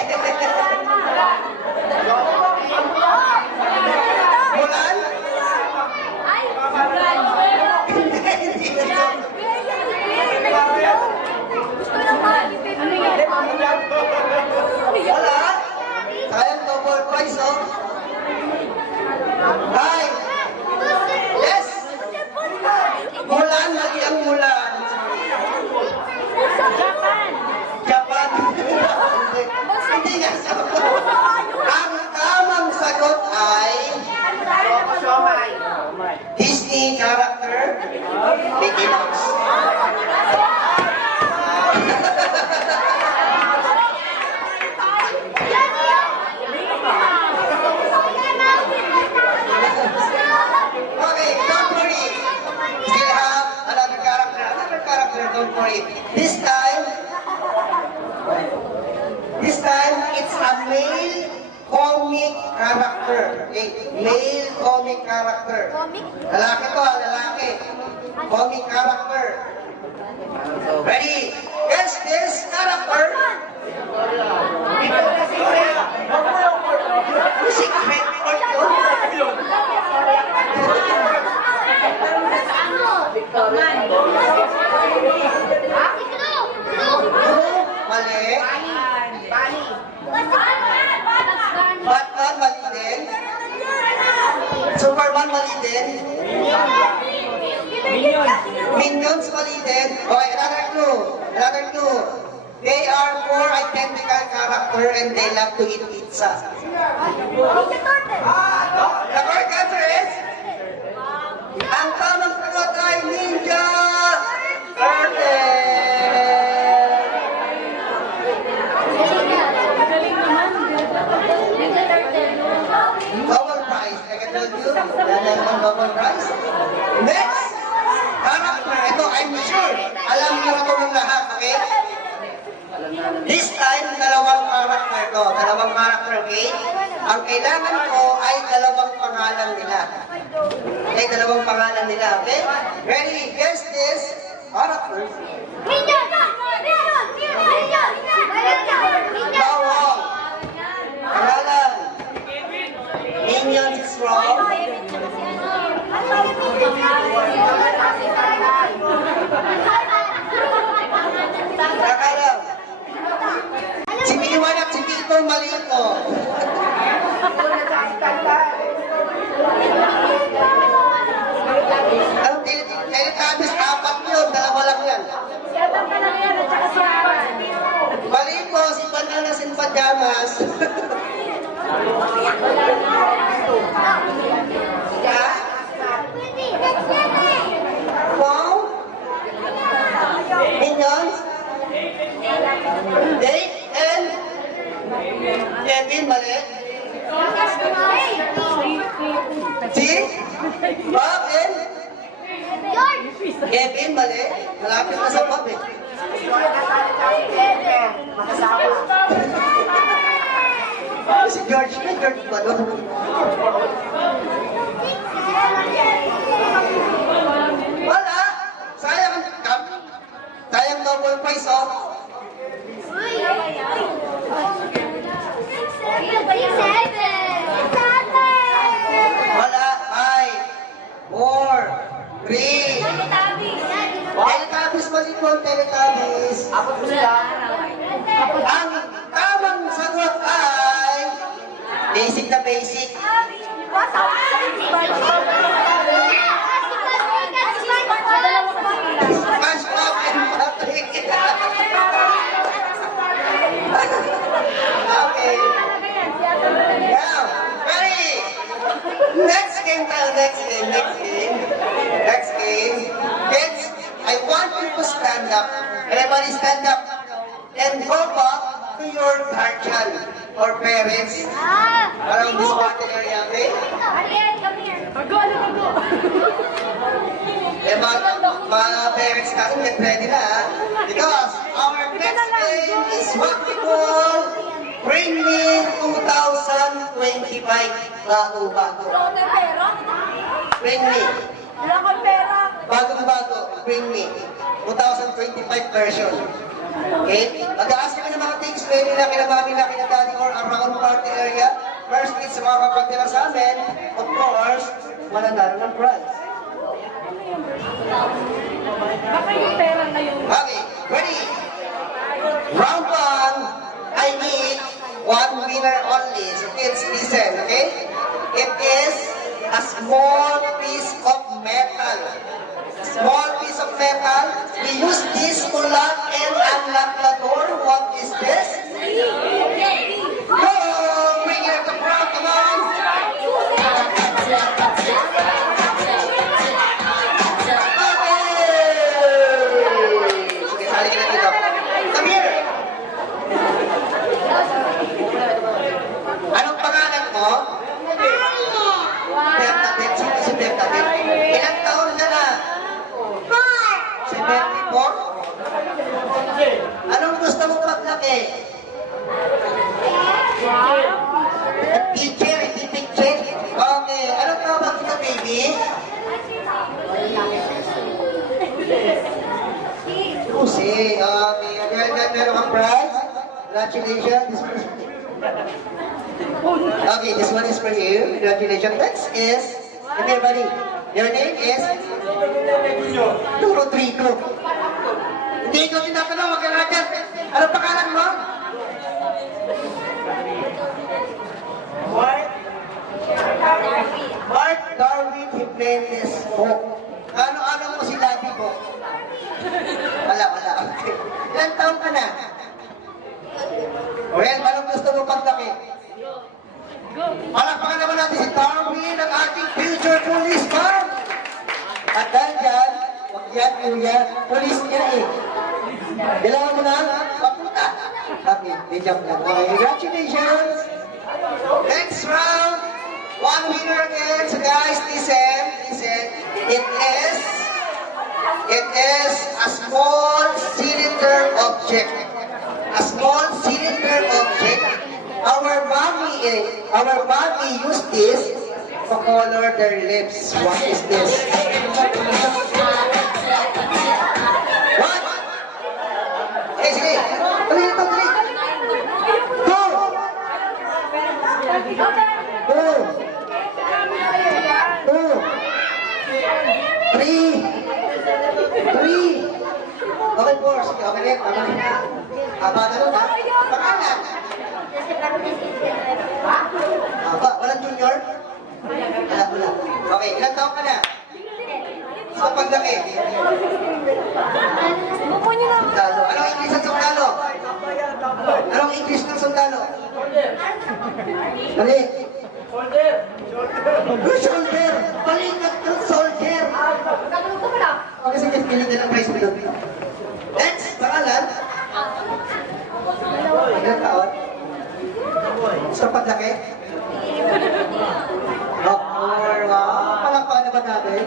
Mulan? Wala? Sayang double prize, oh. Hi! Yes! Mulan, lagi ang Mulan. Japan. Hindi nga sagot. Ang tamang sagot ay Disney character Mickey Mouse. Okay, don't worry. Still have another character, don't worry. This time, it's a male comic character. Okay, male comic character. Lalaki to, lalaki. Comic character. Ready? Guess this character. Secret or yun? Mali. Batman, mali din. Superman, mali din. Minions, mali din. Okay, another clue. They are four identical character and they love to eat pizza. The correct answer is? Ang tamang sagot ay Ninja Turtle. Double prize. I can tell you. Double prize. Next character. Ito, I'm sure. Alam niyo na ito ng lahat, okay? This time, dalawang character to. Dalawang character, okay? Ang kailangan ko ay dalawang pangalan nila. Okay, dalawang pangalan nila, okay? Ready? Guess this character. Bawang. Pangalan. Minion is wrong. Nakalam. Si Miniwanag, si Tito Malito. Ang Teletubbies, apat yun, dalawa lang yan. Mali po, si Panay pajamas. Ha? Wow? Minions? Date and Kevin, mali. Si? Bob and Kevin, mali. Malapit na sa Bob eh. Si George na, George ba doon? Wala! Sayang ang cup. Sayang double price, oh. Wala. 5, 4, 3. Teletubbies pa din po, Teletubbies. Apat po sila. Ang tamang sagot ay basic na basic. SpongeBob and Patrick. Okay. Now, ready? Next game tayo, next game. Kids, I want you to stand up. Everybody stand up. And go back to your guardian or parents around this party area, okay? Eh, mga parents natin, get ready na, ha? Because our next game is what we call Bring Me 2025 bago-bago. Bring Me. Bago-bago. Bring Me. 2025 version. Okay? Mag-aas kami ng mga things pwede na kina mami na kina daddy or around party area. First is sa mga kapagtira sa amin. Of course, mananalo ng prize. Okay, ready? Round 1, I need one winner only. So kids, listen, okay? It is a small piece of metal. Small piece of metal. We use this to lock and unlock the door. What is this? Go! Bring it to the crowd, come on! Anong pangalan mo? Bernadette. Sino si Bernadette? Ilang taon ka na? 74? Anong gusto mo paglaki? Teacher, hindi picture? Okay. Anong tawag ito, baby? Lucy. Okay. Meron kang prize? Congratulations. Okay, this one is for you. Congratulations. Next is, everybody, your name is? Rodrigo. Hindi ikaw tinatanong, wag ka na dyan. Anong pangalan mo? Mark Darwin Jimenez po. Ano mo si daddy po? Wala. Okay. Ilan taong ka na? Well, anong gusto mo paglaki? Palakpakan naman natin si Darwin, ang ating future policeman. At dahil dyan, wag yan, Yuya, police niya eh. Kailangan mo na, papunta. Okay, may jump na. Okay, congratulations. Next round, one winner again. So guys, listen. It is a small cylinder object. A small cylinder object. Our mommy used this to color their lips. What is this? What? Eh, sige. Dali. Go! Go! 2, 3. Okay, 4. Sige, okay rin. Aba, ganun ha? Pangalan? Aba, walang junior? Wala. Okay, ilang taon ka na? Sa paglaki? Sundalo. Anong English ng sundalo? Anong English ng sundalo? Dali. Shoulder. Balikat ng soldier. Okay, sige, piling ka ng prize mo doon. Next, pangalan. Ilang taon? Sa paglaki? Doktor, wow. Palakpakan naman natin.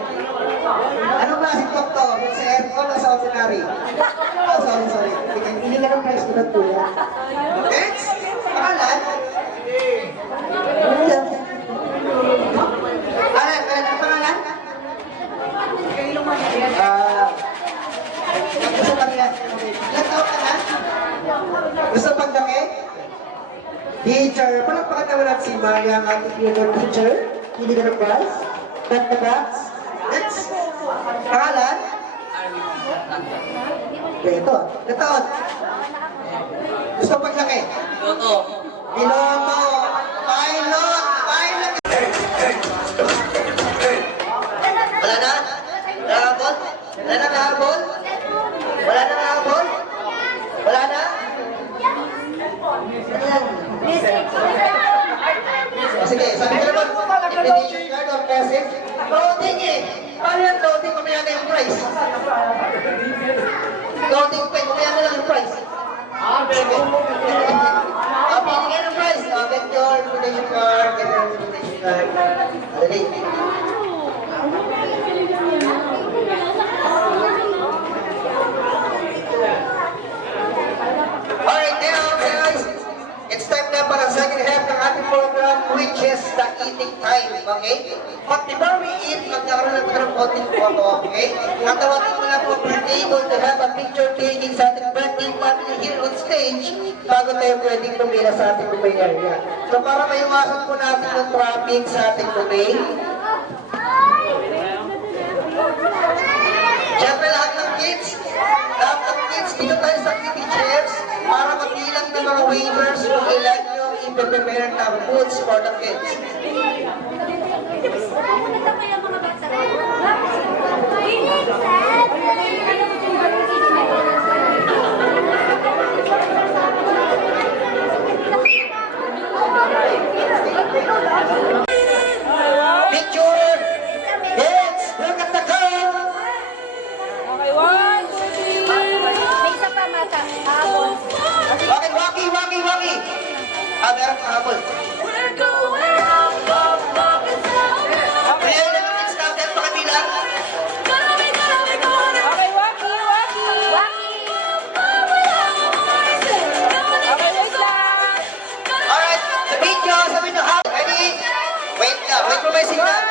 Anong klaseng doktor? Yung sa aircon o sa ordinary? Oh, sorry. Hindi ka ng prize mo doon, kuya. Next, pangalan. Ano pangalan? Gusto paglaki? Ilang taon ka na? Gusto paglaki? Teacher, palakpakan naman natin si Maria, ang ating future teacher. Hindi ka ng prize? Back the box? Next. Pangalan? Ito. Ilang taon? Gusto paglaki? Piloto. Piloto. Pilot. Wala na? Nahabol? Wala na nahabol? Wala na nahabol? Wala na? Sige, sabi ko naman, invitation card or message. Loading eh! Paano yan loading? Mamaya na yung price. Loading pa, mamaya na lang yung price. Pili kayo ng price. Get your invitation card. Get your invitation card. Dali. Alright, now guys, it's time na para sa second half ng ating program, which is the eating time, okay? But before we eat, magkakaroon natin ng konting photo, okay? Natawagin ko na po per table to have a picture taking sa ating birthday family here on stage bago tayo pwedeng pumila sa ating buffet area. So para maiwasan po natin yung traffic sa ating buffet, siyempre lahat ng kids, dito tayo sa kitty chairs para mabilang ng mga waivers kung ilan yung i-prepare na foods for the kids. Picture! Kids, look at the car! Okay, 1, 2, 3. May isa pa mata. Habol. Okay, waki! Meron ka habol. Kaya lang yung kids natin, pakibilang. Okay, waki. Okay, wait lang. Alright, sa video, ready? Wait for my signal. 1, 2,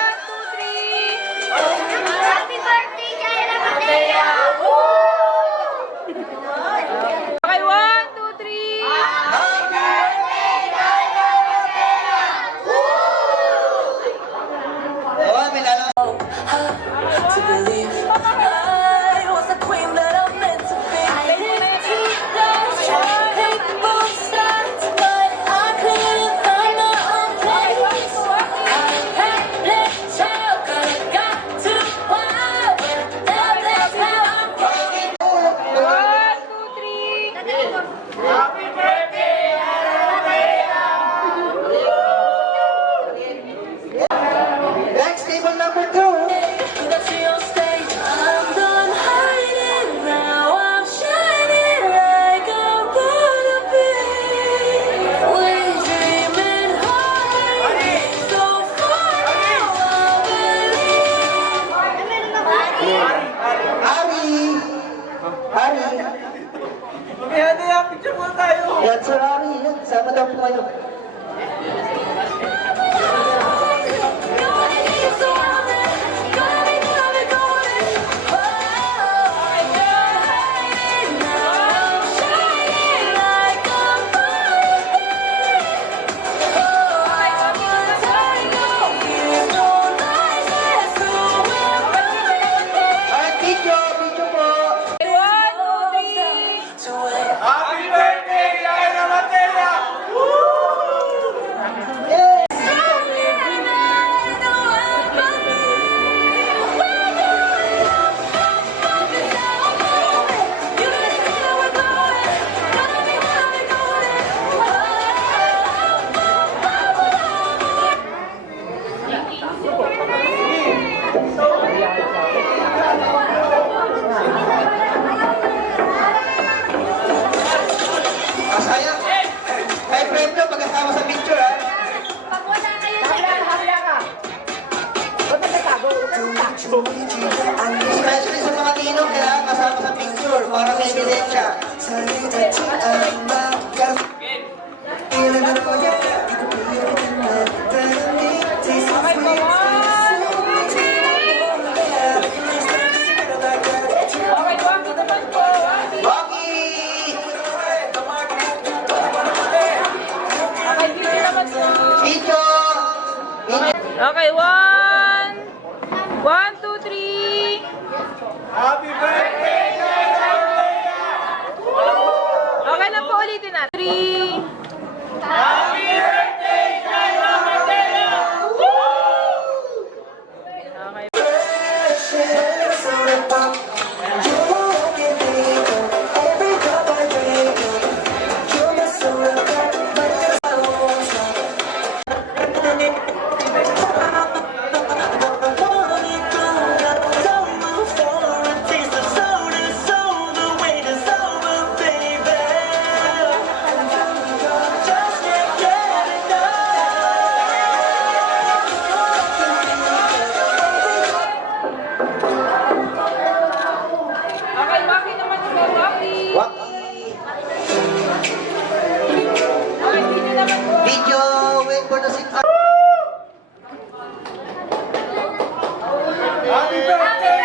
3. Happy birthday, Jaira Mateo! Okay, 1, 2, 3. Oh, may lalakas. To believe I was the queen that I'm meant to be. People start, but I couldn't find my own place. I can't let child, got to wild, but that's how I'm going. 1, 2, 3. Happy birthday, Next, table number 2. that's your stage. I'm done hiding now. I'm shining like I'm gonna be. We're dreaming hard, so far now. Hari. Mamaya picture mo tayo. Yan, Sir Hari. Sama daw po kayo. Alright, video po. 1, 2, 3. Happy birthday, Jaira Mateo! Yes! Okay, 1, 2, 3. Happy birthday, Okay na po, ulitin natin. 3. Happy birthday, Jairo Mateo! Okay. Okay, Waki naman po, Waki. Okay, video naman po. Video, wait for the signal. Happy birthday!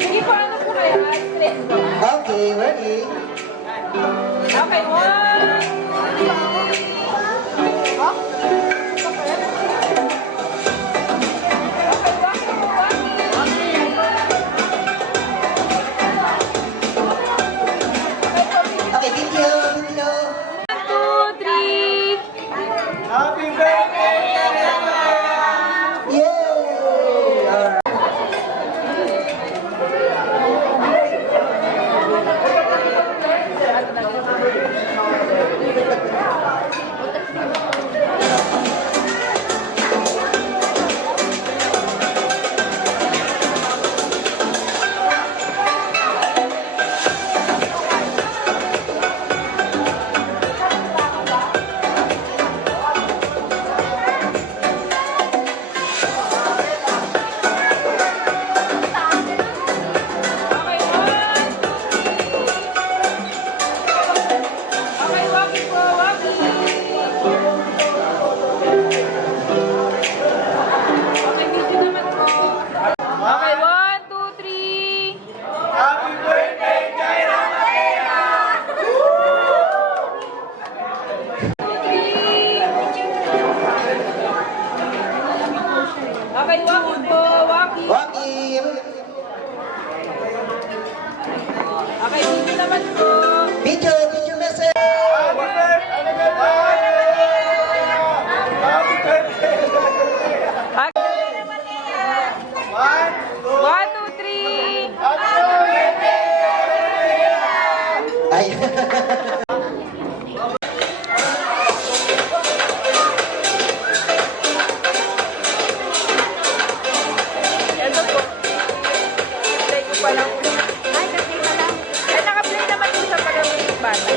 Sige po, ano po kayo? Straight po. Okay, ready? Okay, 1. Okay, video, video. 1, 2, 3. Happy birthday, Yay! Alright. Okay, 1. Okay, Waki po, Waki. Okay, video naman po. Okay, 1, 2, 3. Happy birthday, Jairo Mateo! Okay, Waki po, Waki. Waki! Okay, video naman po. Video, video message! Happy birthday! Happy birthday! Okay. 1, 2, 3. Ay! Ito po. Play ko pa lang. Ay, kasi pala. Eh, naka-play naman po sa pag-awin bata.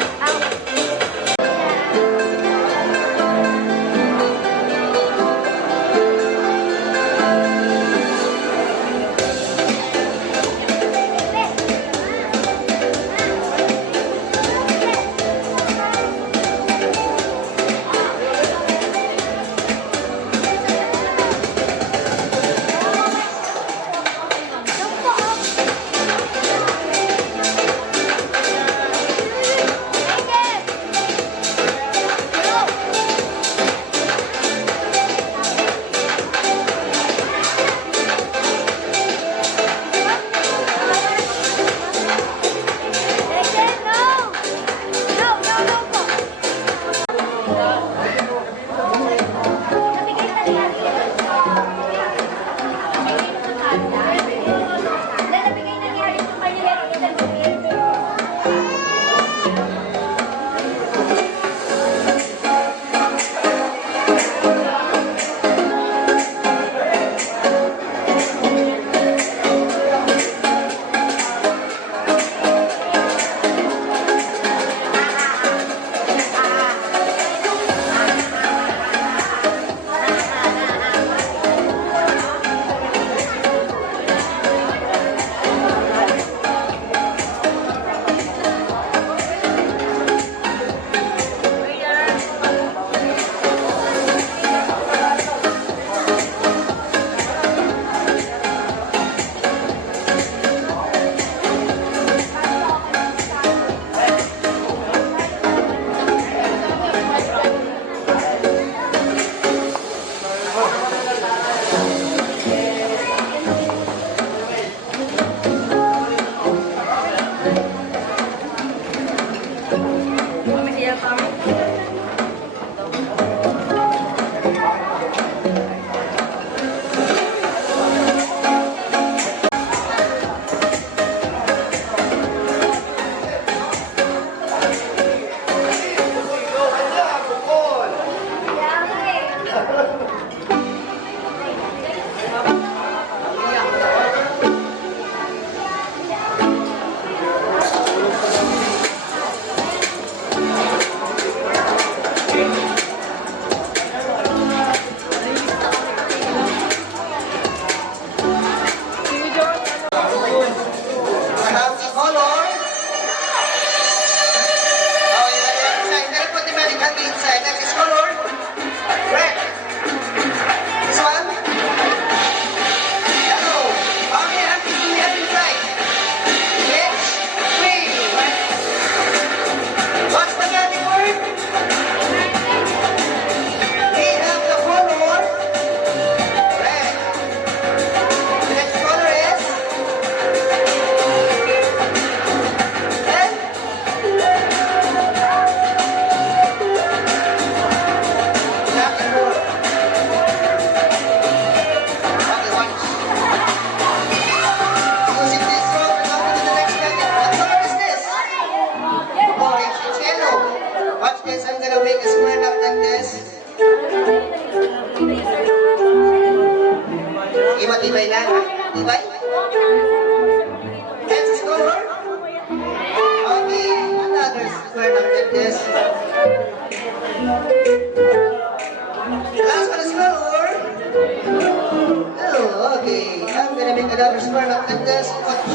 Now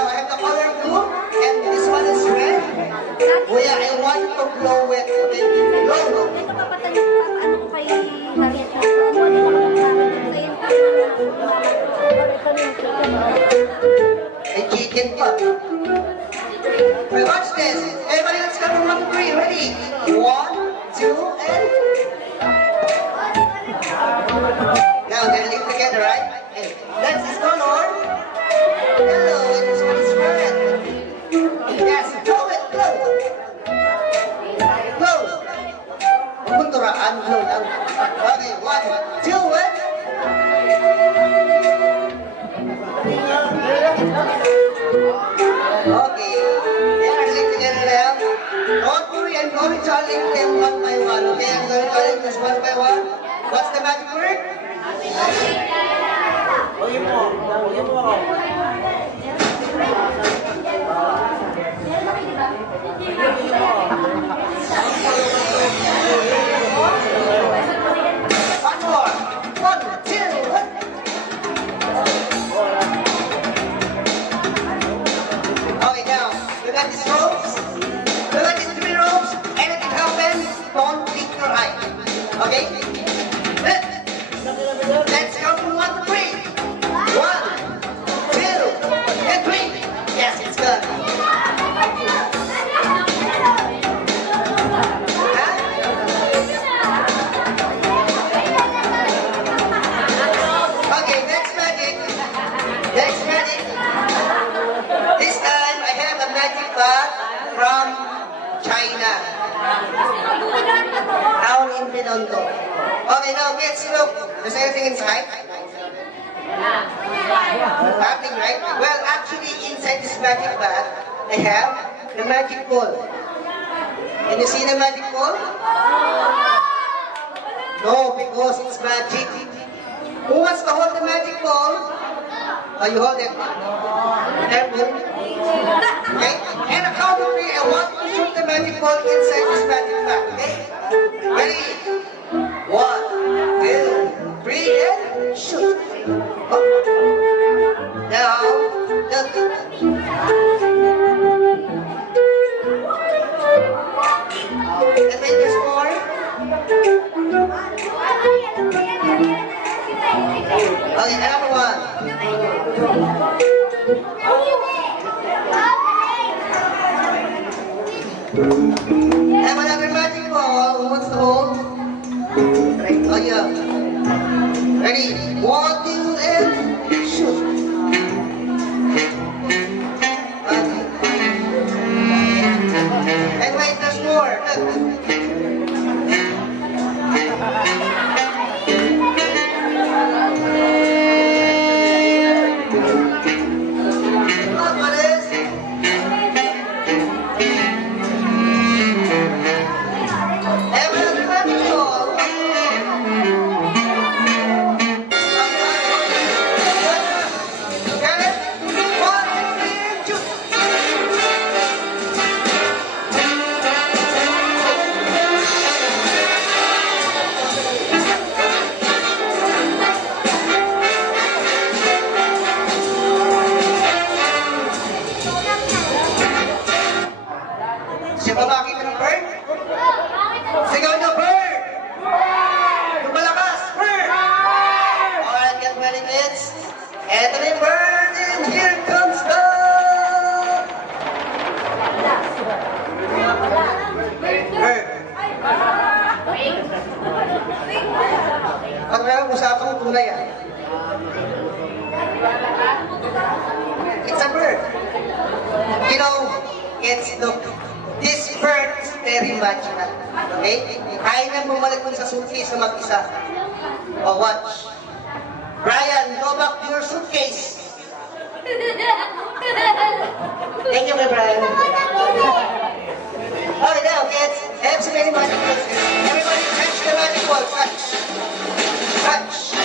I have the color blue, and this one is red. Kuya, I want to blow it. Okay? Blow. Ito papatanong ano ko kay Harriet na May chicken pa. Wait, watch this. Everybody, let's go from 1 to 3. Ready? 1, 2, and... Now, they're linked together, right? And that's this color. Hello, and this one is red. Yes, blow it, blow. Blow. Huwag mong turaan, blow lang. Okay, 1, 2, and... Okay, they are linked together now. Don't worry, I'm going to link them one by one. Okay, I'm going to link this one by one. What's the magic word? One more. 1, 2, 1. Okay, now, we got these ropes. We got these 3 ropes. Anything happens, don't blink your eye. Okay? Let's go from 1 to 3. 1, 2, and 3. Yes, it's good. Okay, next magic. Next magic. This time I have a magic bag from China. Down in Binondo. Okay, now kids, look. There's anything inside? Nothing, right? Well, actually, inside this magic bag, I have the magic ball. Can you see the magic ball? No, because it's magic. Who wants to hold the magic ball? Oh, you hold it. Careful. Okay? And a count of 3, I want to shoot the magic ball inside this magic bag. Okay? Ready? 1, 2, 3, and shoot. Oh. Now, and wait, there's more. Okay, another one. And another magic ball. Who wants to hold? Oh, yeah. Ready? 1, 2, and shoot. And wait, there's more. Look what is. And another magic ball. Get it? 1, 2, 3, shoot. Siya ba makita ng bird? Sigaw niyo, bird! Yung malakas, bird! Alright, get ready, kids. Eto na yung bird, and here comes the... Bird. Pag meron usapan ng tunay, ah. It's a bird. You know, it's look. This bird is very magical. Okay? Kaya nang bumalik dun sa suitcase na mag-isa. Oh, watch. Brian, go back to your suitcase. Thank you, my Brian. Okay, now, kids. I have so many magic balls. Everybody touch the magic ball. Touch. Touch.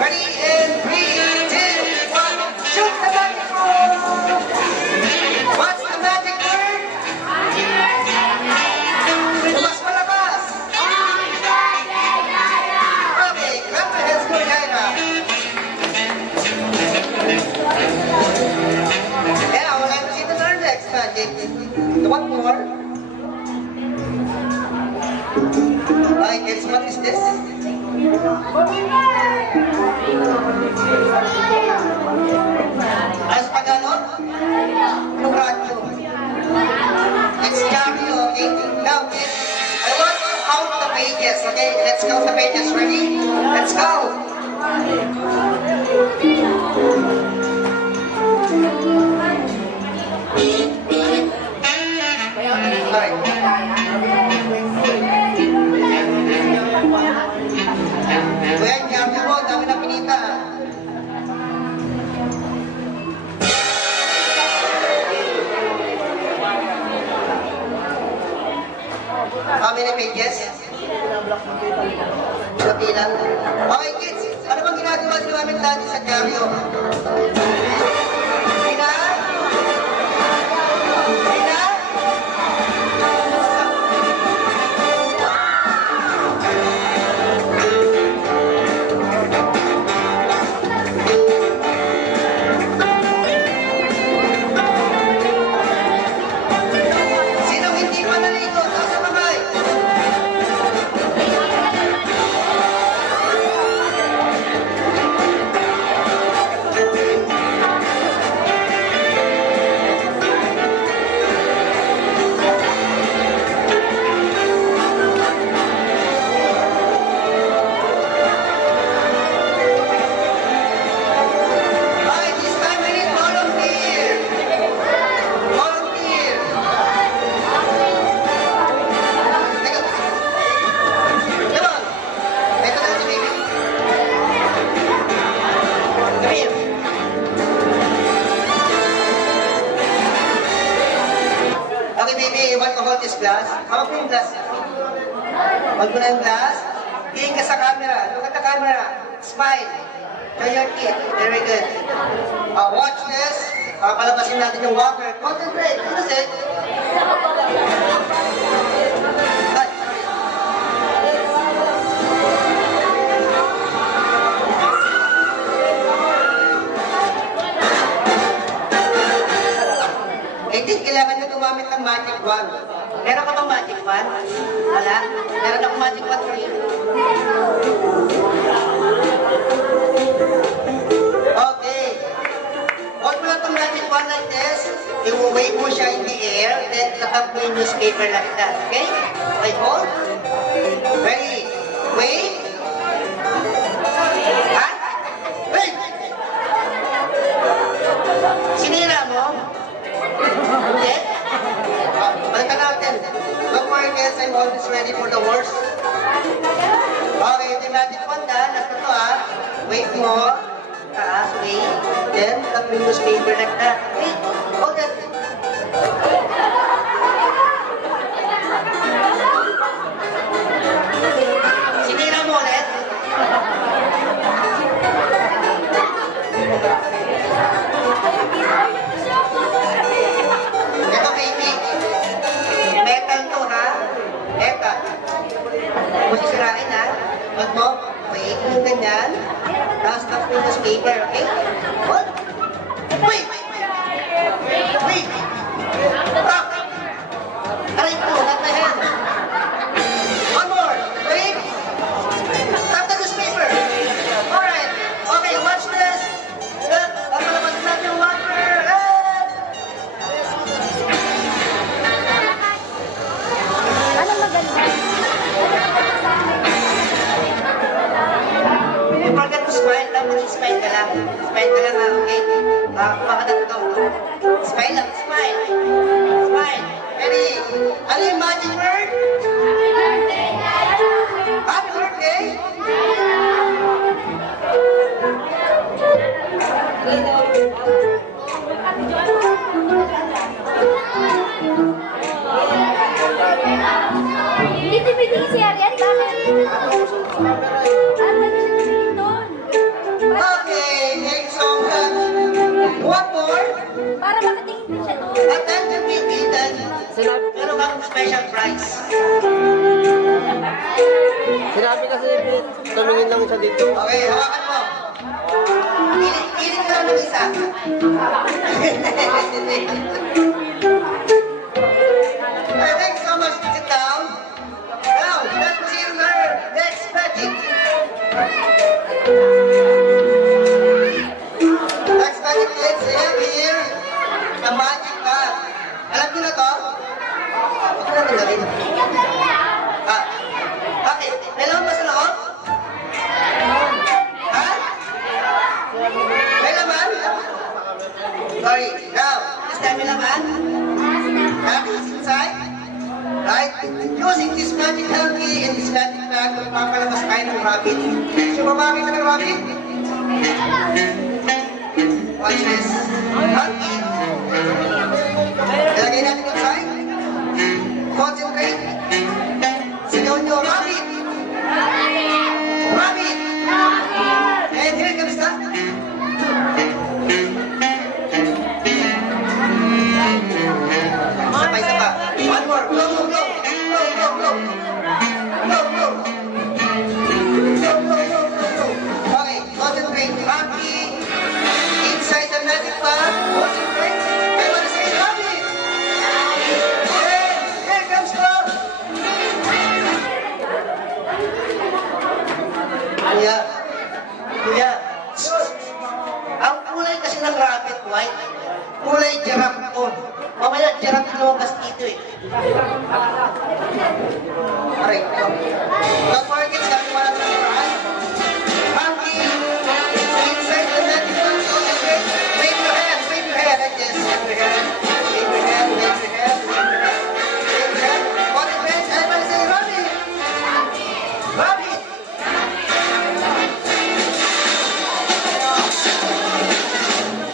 Ready, and 3, 2, 1, shoot the magic ball! One more. I guess what is this? As Tagalog? Anong radyo? It's Gario, okay? Now, I want to count the pages, okay? Let's count the pages. Ready? Let's go! Kuya, Gario mo, dami na pinita. How many pages? Kapilan. Okay, kids. Ano bang ginagawa niyo namin dati sa Gario? Pina? Pina? Sinong hindi pa nalito? Taas ang kamay. Okay, this time we need volunteer. Volunteer. Teka. Come on. Ito na si baby. Come here. Okay, baby, you want to hold this glass? Hawak mo yung glass. Hold mo na yung glass. Tingin ka sa camera. Look at the camera. Smile. Show your teeth. Very good. Watch this. Palabasin natin yung walker. Concentrate. Ano it? I think kailangan nyo gumamit ng magic wand. Meron ka bang magic wand? Wala? Meron akong magic wand for you. Okay. Hold mo lang itong magic wand like this. I-wave mo siya in the air. Then lakap mo yung newspaper like that. Okay? Okay, hold. Ready? Wave. Ha? Wait! Sinira mo? Hindi? Balikan natin. Look for it, guys. I'm always ready for the worst. Okay, yung magic wand na. Nasa to ah. Wave mo. Taas, wave. Then, tap yung newspaper like that. Okay? Hold it. Sinira mo ulit. Ito, baby. Metal to, ha? Metal. Kung sisirain, ha? Huwag mo. Wait, yung ganyan. Tapos tap yung newspaper, okay? Hold. Wait! Wait! Stop! Aray ko, not my hand. One more. Wait! Stop the newspaper. Alright. Okay, watch this. Papalabasin natin yung walker. Anong maganda? You forget to smile. Dapat smile ka lang. Smile ka lang, ha? Okay? Makatatlo. Smile lang. Smile. Smile. Ready? Ano yung magic word? Happy birthday! Dito pwedeng si Arian. Okay, next song. One more. Para makatingin din siya doon. Attention, baby. Meron kang special prize. Sinabi kasi, tumingin lang siya dito. Okay, hawakan mo. Ilit ka lang ng isa. Hey, thanks so much. Sit down. Now, let's proceed to our next magic. Next magic, let's have here the magic bag. Alam niyo na to? Huwag ko na tanggalin. Bakit? May laman ba sa loob? Ha? May laman? Sorry. Now, is that may laman? Rabbit inside? Right? Using this magic hanky and this magic bag, magpapalabas tayo ng rabbit. So, mamamit ka ng rabbit? Watch this. Hanky. Ilagay natin inside. Concentrate. Sigaw nyo, rabbit! Rabbit! And here comes the... Isa pa. One more. Go, go, go. Go, go, go. Go, go. Go, go, go, go, go. Okay, concentrate. Happy. Inside the magic bag. Concentrate. I want to say happy. And here comes the... Kuya. Kuya. Ang kulay kasi ng rabbit white. Kulay giraffe ko. Mamaya, giraffe na lumabas dito eh. Alright, don't forget, sabi mo lang sa naman. Monkey, inside the magic bag. Okay, wave your hand like this. Wave your hand, wave your hand, wave your hand. Wave your hand. Concentrate, everybody say, Rabbit! Rabbit!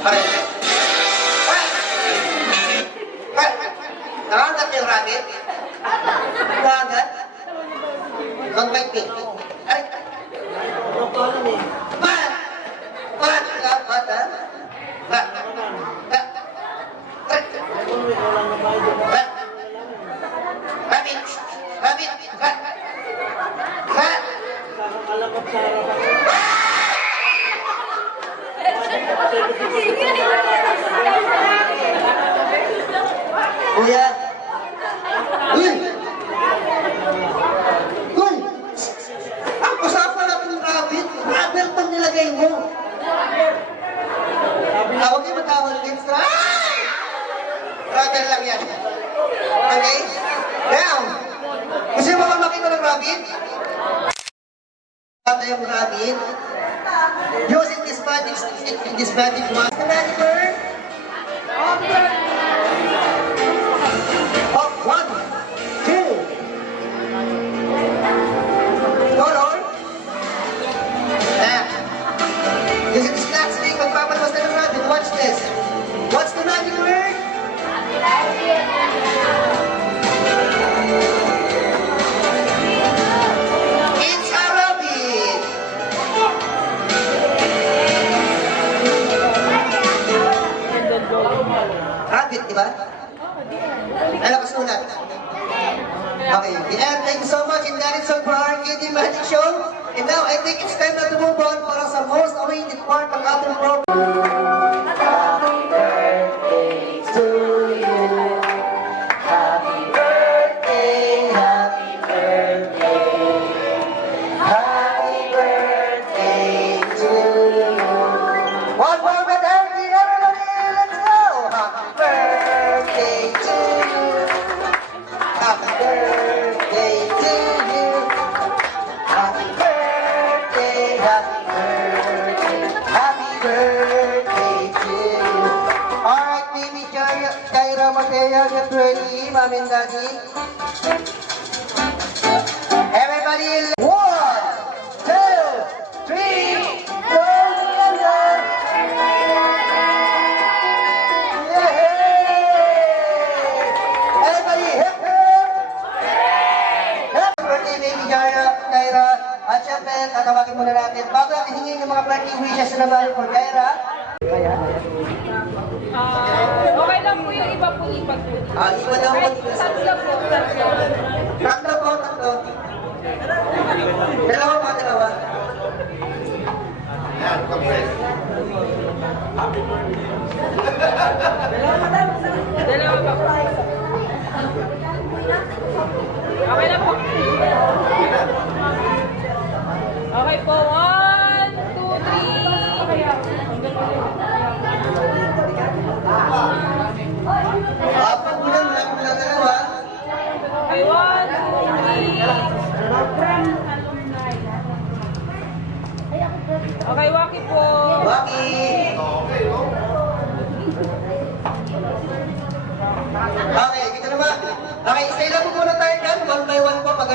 Alright. Nakagat yung rabbit? Nakagat? Don't bite me. Ay! Bat! Bat! Bat, ha? Bat! Bat! Bat! Rabbit! Rabbit! Bat! Bat! Kuya! Uy! Uy! Ang usapan natin ng rabbit, rubber pang nilagay mo. Huwag kayo matawag din sa... Rubber lang yan. Okay? Now, gusto mo ba makita ng rabbit? Ito yung rabbit. Using this magic wand. The magic word? Up, 1, 2. Go, Lord. Using this flat stick, magpapalabas na ng rabbit. Watch this. What's the magic word? It's a rabbit. Rabbit, di ba? Alam ko sulat. Okay, and thank you so much. And that is all for our Kitty Magic Show. And now, I think it's time na to move on para sa most awaited part ng ating program. Happy birthday to you. Happy birthday, happy birthday. Happy birthday to you. One more with everybody, let's go. Happy birthday to you. Happy birthday to you. Happy birthday, happy birthday, happy birthday to you. Alright, baby Kyra Mateo, get ready, mom and daddy. Everybody, 1, 2, 3, go, everybody, hip hip! Happy birthday, baby Kyra. At syempre, tatawagin muna natin. Bago natin hingin yung mga birthday wishes na naman for Kyra. Okay lang po yung iba po lipat po. Iba daw po. Tatlo po. Tatlo po, tatlo. Dalawa pa, dalawa. Dalawa pa po.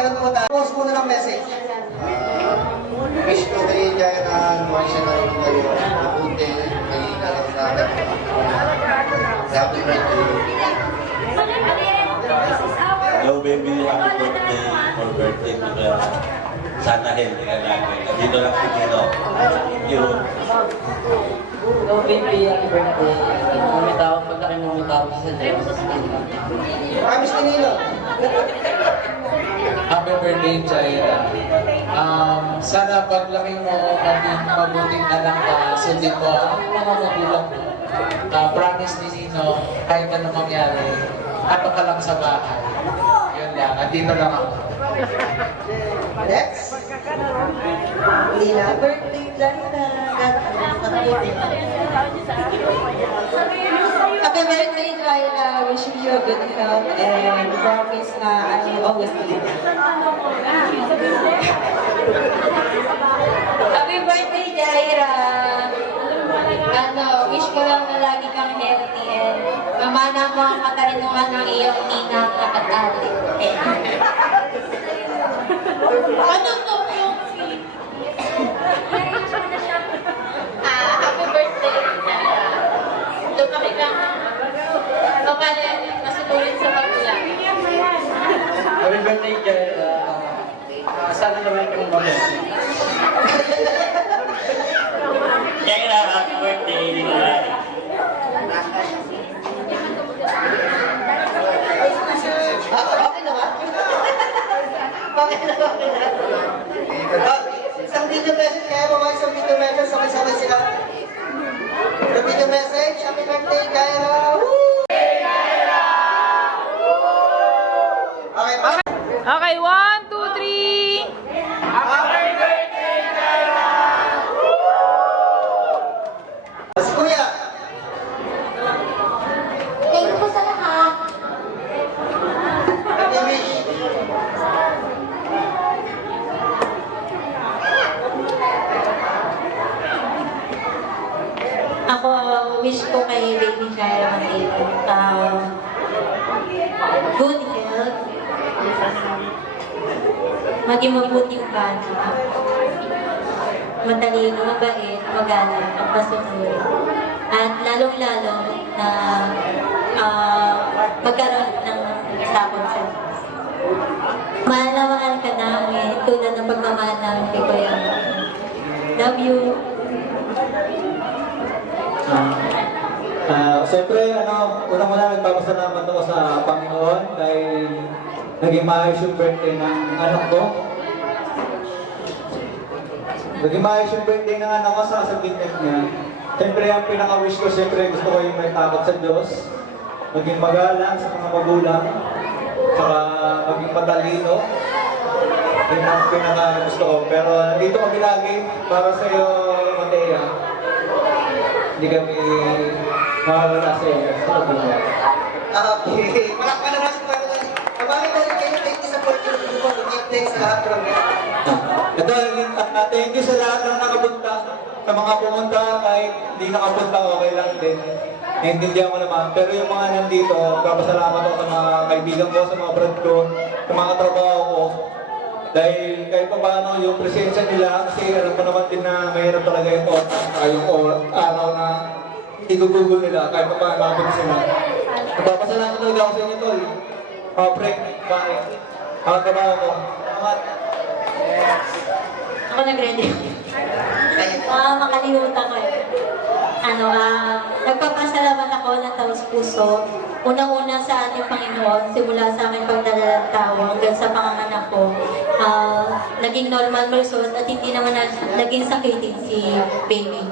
ganun po tayo. Post muna ng message. Wish ko kay Jaira, buhay siya na rin kayo. Mabuti, may naramdaman. Happy birthday. Hello baby, happy birthday for birthday mo ka. Sana healthy ka lagi. Dito lang si Tino. Thank you. Hello baby, happy birthday. Mumitawag, paglaki mo mumitawag sa Diyos. Promise ni Nilo. Happy birthday, Jaira. Sana paglaki mo, maging mabuting anak ka, sundin mo ang mga magulang mo. Promise ni Nino, kahit ano mangyari, ato ka lang sa bahay. Yun lang, andito lang ako. Next. Lina, birthday, Jaira. Happy birthday, Jaira. Wishing you a good health and promise na I will always be there. Happy birthday, Jaira. Wish ko lang na lagi kang healthy and mamana mo ang katarinuhan ng iyong ina at ate. Ano to yung happy birthday, Jaira. Lumaki kang masutulit sa pagkulang. Happy birthday, Jaira. Sana naman kang mabuti. Jaira, happy birthday. Okay na ba? Okay na. Isang video message, kaya mo mga isang video message, sabay-sabay sila. The video message, happy birthday, Jaira! Woo! Okay, Okay, 1, 2, 3. happy birthday, Jaira! Si Kuya! Thank you po sa lahat. Happy wish! Ako, wish ko kay Baby Jaira Mateo, good health, maging mabuting bata, matalino, mabait, magalang, at masunod. At lalong-lalo na magkaroon ng takot sa Diyos. Mahal na mahal ka namin, tulad ng pagmamahal namin kay Kuya. Love you. Siyempre, unang-una nagpapasalamat ako sa Panginoon dahil naging maayos yung birthday ng anak ko. Naging maayos yung birthday ng anak ko sa sabihin niya. Siyempre, ang pinaka-wish ko, siyempre gusto ko yung may takot sa Diyos. Maging magalang sa mga magulang. Saka maging matalino. Yun ang pinaka-gusto ko. Pero dito kami lagi para sa iyo, Matea. Hindi kami mawawala sa iyo. Okay, malakpan naman sa Panginoon. Mabangit na rin kayo, thank you sa opportunity po. Thank sa lahat from me. Ito, thank you sa lahat ng nakapunta. Sa mga pumunta, kahit hindi nakapunta, okay lang din. Naintindihan ko naman. Pero yung mga nandito, papasalamat ako sa mga kaibigan ko, sa mga brad ko, sa mga trabaho ko. Dahil kahit pa paano yung presensya nila, kasi alam ko naman din na mahirap talaga yung araw na igugugol nila, kahit pa paano natin sila. Nagpapasalamat talaga ako sa inyo, Tol. Pre, pare, mga trabaho ko. Ako nag-ready. Makalimutan ko eh. Nagpapasalamat ako ng taos puso. Unang-una sa ating Panginoon, simula sa aking pagdala ng tao hanggang sa panganganak ko. Naging normal malusot at hindi naman naging sakitin si baby.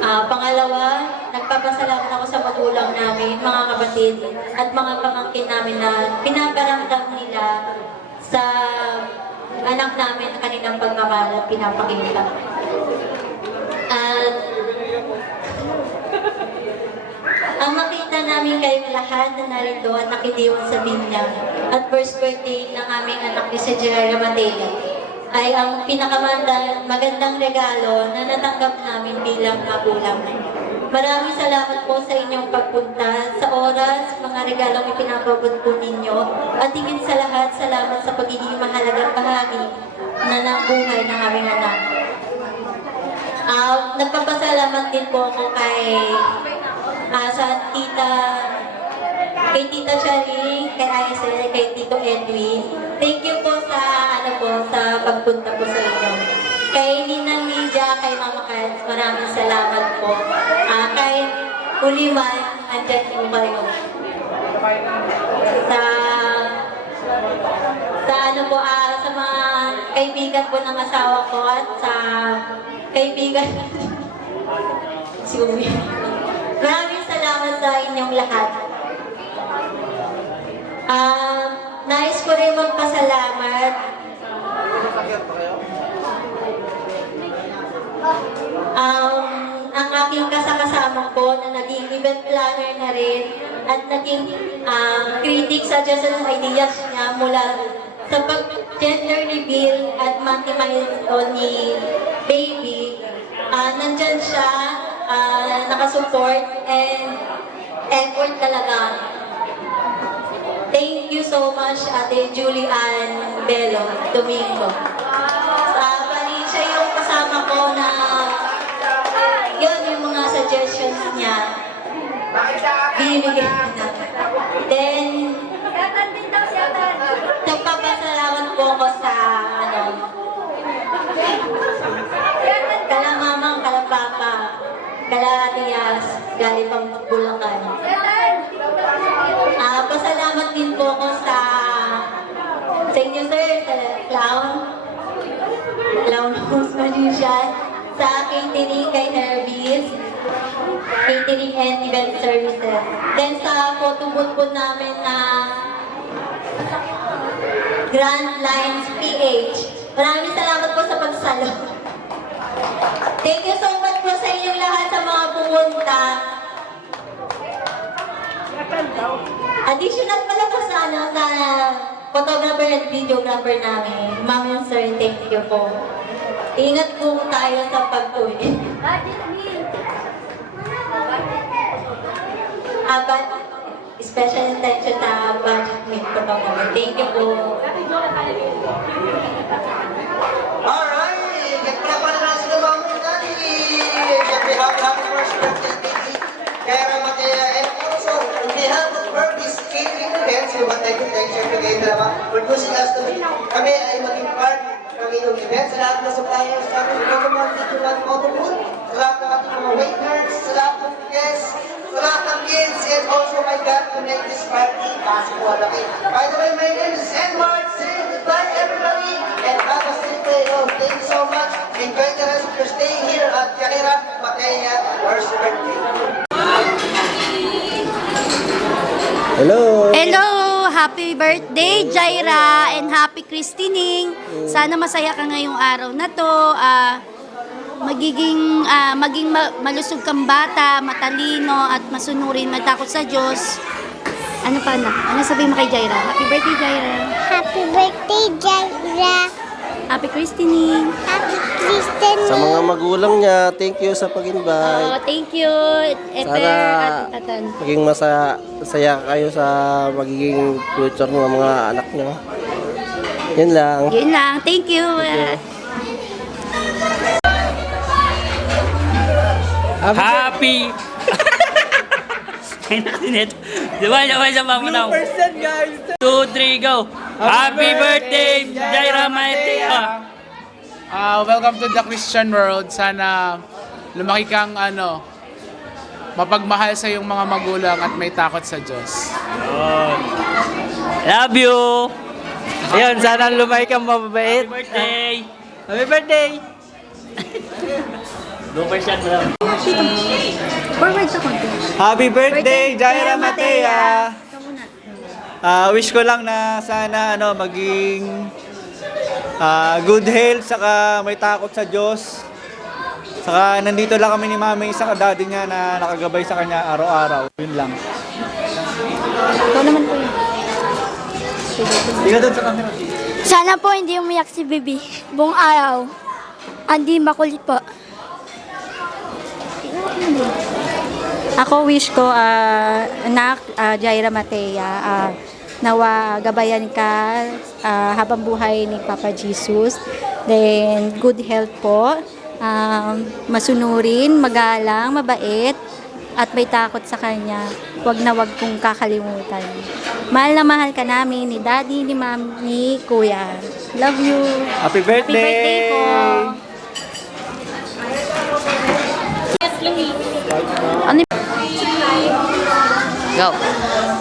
Pangalawa, nagpapasalamat ako sa magulang namin, mga kapatid, at mga pamangkin namin na pinaparamdam nila sa anak namin ang kanilang pagmamahal at pinapakita. At ang makita namin kayong lahat na narito at nakidiwan sa binyag at first birthday ng aming anak ni si Jaira Mateo ay ang pinakamagandang regalo na natanggap namin bilang magulang. Maraming salamat po sa inyong pagpunta, sa oras, mga regalong ipinapabot po ninyo, at higit sa lahat, salamat sa pagiging mahalagang bahagi ng buhay ng aming anak. Nagpapasalamat din po ako kay Tita Charing, kay Aisel, kay Tito Edwin. Thank you po sa sa pagpunta po sa inyo. Kay Ninang Lydia, kay Mama Kals, maraming salamat po. Kay Uliman, andyan po kayo. Sa mga kaibigan po ng asawa ko at sa kaibigan si Uwi. Maraming salamat sa inyong lahat. Nais ko rin magpasalamat ang aking kasama ko na naging event planner na rin at naging critic sa ideas niya mula sa pag-gender reveal at monthly milestone ni baby. Nandyan siya, nakasupport and effort talaga. Thank you so much, Ate Julian Bello Domingo. Siya yung kasama ko na yun yung mga suggestions niya. Binibigyan niya. Then, nagpapasalamat po ako sa kala mamang, kala papa, kala Atias, galing pang Bulacan. Pasalamat din po ako sa inyo, sir, sa Clown Host Magician, sa catering kay Herbies, catering and event services. Then sa photo booth po namin na Grand Lines PH. Maraming salamat po sa pagsalo. Thank you so much po sa inyong lahat sa mga pumunta. Additional pala po sa photographer at videographer namin. Ma'am sir, thank you po. Ingat po tayo sa pag-uwi. Special attention sa budget meet photographer. Thank you po. Alright, nagpapala na sila mga natin. Siyempre, happy first birthday, baby. Kaya naman kaya, and also, on behalf of Burpees Catering Events, yung mga thank you kayo dalawa for pushing us to kami ay maging part ng inyong event. Sa lahat ng suppliers, sa ating mga titulan photo booth, sa lahat ng ating mga waiters, sa lahat ng guests, sa lahat ng kids, and also my God to make this party possible. Okay? By the way, my name is Edward. Say goodbye, everybody, and have a safe day. Thank you so much. Enjoy the rest of your stay here at Carrera Mateya First Birthday. Hello! Hello! Happy birthday, Jaira, and happy christening. Sana masaya ka ngayong araw na to. Maging malusog kang bata, matalino, at masunurin, matakot sa Diyos. Ano pa na? Ano sabihin mo kay Jaira? Happy birthday, Jaira. Happy birthday, Jaira. Happy christening. Happy christening. Sa mga magulang niya, thank you sa pag-invite. Thank you. Sana maging masaya kayo sa magiging future ng mga anak niyo. Yun lang. Yun lang. Thank you. Happy! Diba sa pamunaw? 2% guys! 2, 3, go! Happy birthday, Jaira Maetea! Welcome to the Christian world. Sana lumaki kang mapagmahal sa iyong mga magulang at may takot sa Diyos. Love you! Ayun, sana lumaki kang mababait. Happy birthday! Happy birthday! 2% lang. Forward ako. Happy birthday, Jaira Mateya! Wish ko lang na sana maging good health, saka may takot sa Diyos. Saka nandito lang kami ni Mami, isang daddy niya na nakagabay sa kanya araw-araw. Yun lang. Ikaw naman po yun. Hindi ka doon sa camera. Sana po hindi umiyak si Bibi buong araw. Hindi makulit po. Ako wish ko, anak, Jaira Matea, nawa gabayan ka habang buhay ni Papa Jesus. Then, good health po. Masunurin, magalang, mabait, at may takot sa kanya. Huwag na huwag kong kakalimutan. Mahal na mahal ka namin ni Daddy, ni Ma'am, ni Kuya. Love you. Happy birthday! Happy birthday po. Ano? Go.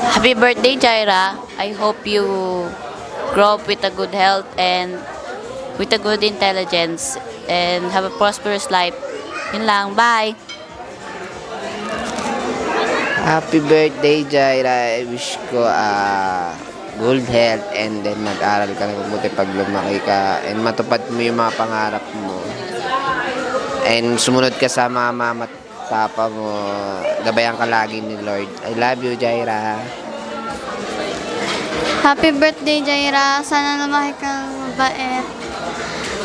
Happy birthday, Jaira. I hope you grow up with a good health and with a good intelligence and have a prosperous life. Yun lang. Bye. Happy birthday, Jaira. I wish ko good health and then mag-aral ka na mabuti pag lumaki ka and matupad mo yung mga pangarap mo. And sumunod ka sa mga mama at papa mo. Gabayan ka lagi ni Lord. I love you, Jaira. Happy birthday, Jaira. Sana lumaki kang mabait.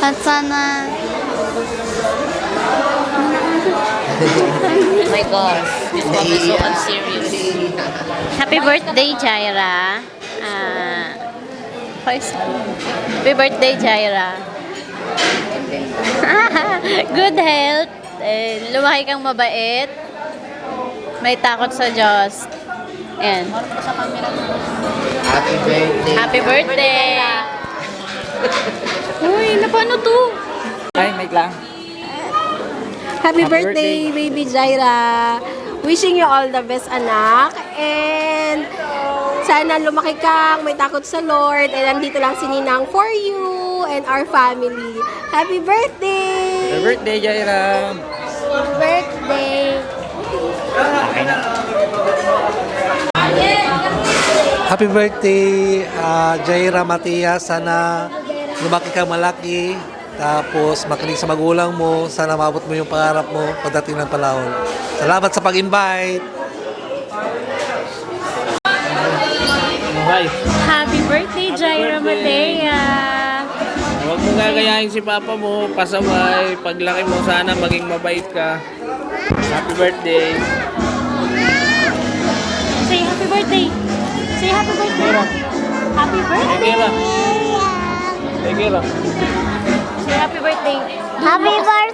At sana... Oh my gosh. This one is so unserious. Happy birthday, Jaira. Happy birthday, Jaira. Good health. Lumaki kang mabait. May takot sa Diyos. Ayan. Happy birthday. Happy birthday. Uy, napano to? Ay, mic lang. Happy birthday, baby Jaira. Wishing you all the best, anak. And sana lumaki kang may takot sa Lord. And nandito lang si Ninang for you and our family. Happy birthday! Happy birthday, Jaira. Happy birthday! Happy birthday, Jaira Matia. Sana lumaki kang malaki. Tapos makinig sa magulang mo. Sana mabot mo yung pangarap mo pagdating ng panahon. Salamat sa pag-invite. Happy birthday, Jaira Matea! Huwag mo gagayahin si Papa mo, pasaway. Paglaki mo, sana maging mabait ka. Happy birthday. Say happy birthday! Say happy birthday! Happy birthday! Thank you. Say happy birthday! Happy birthday!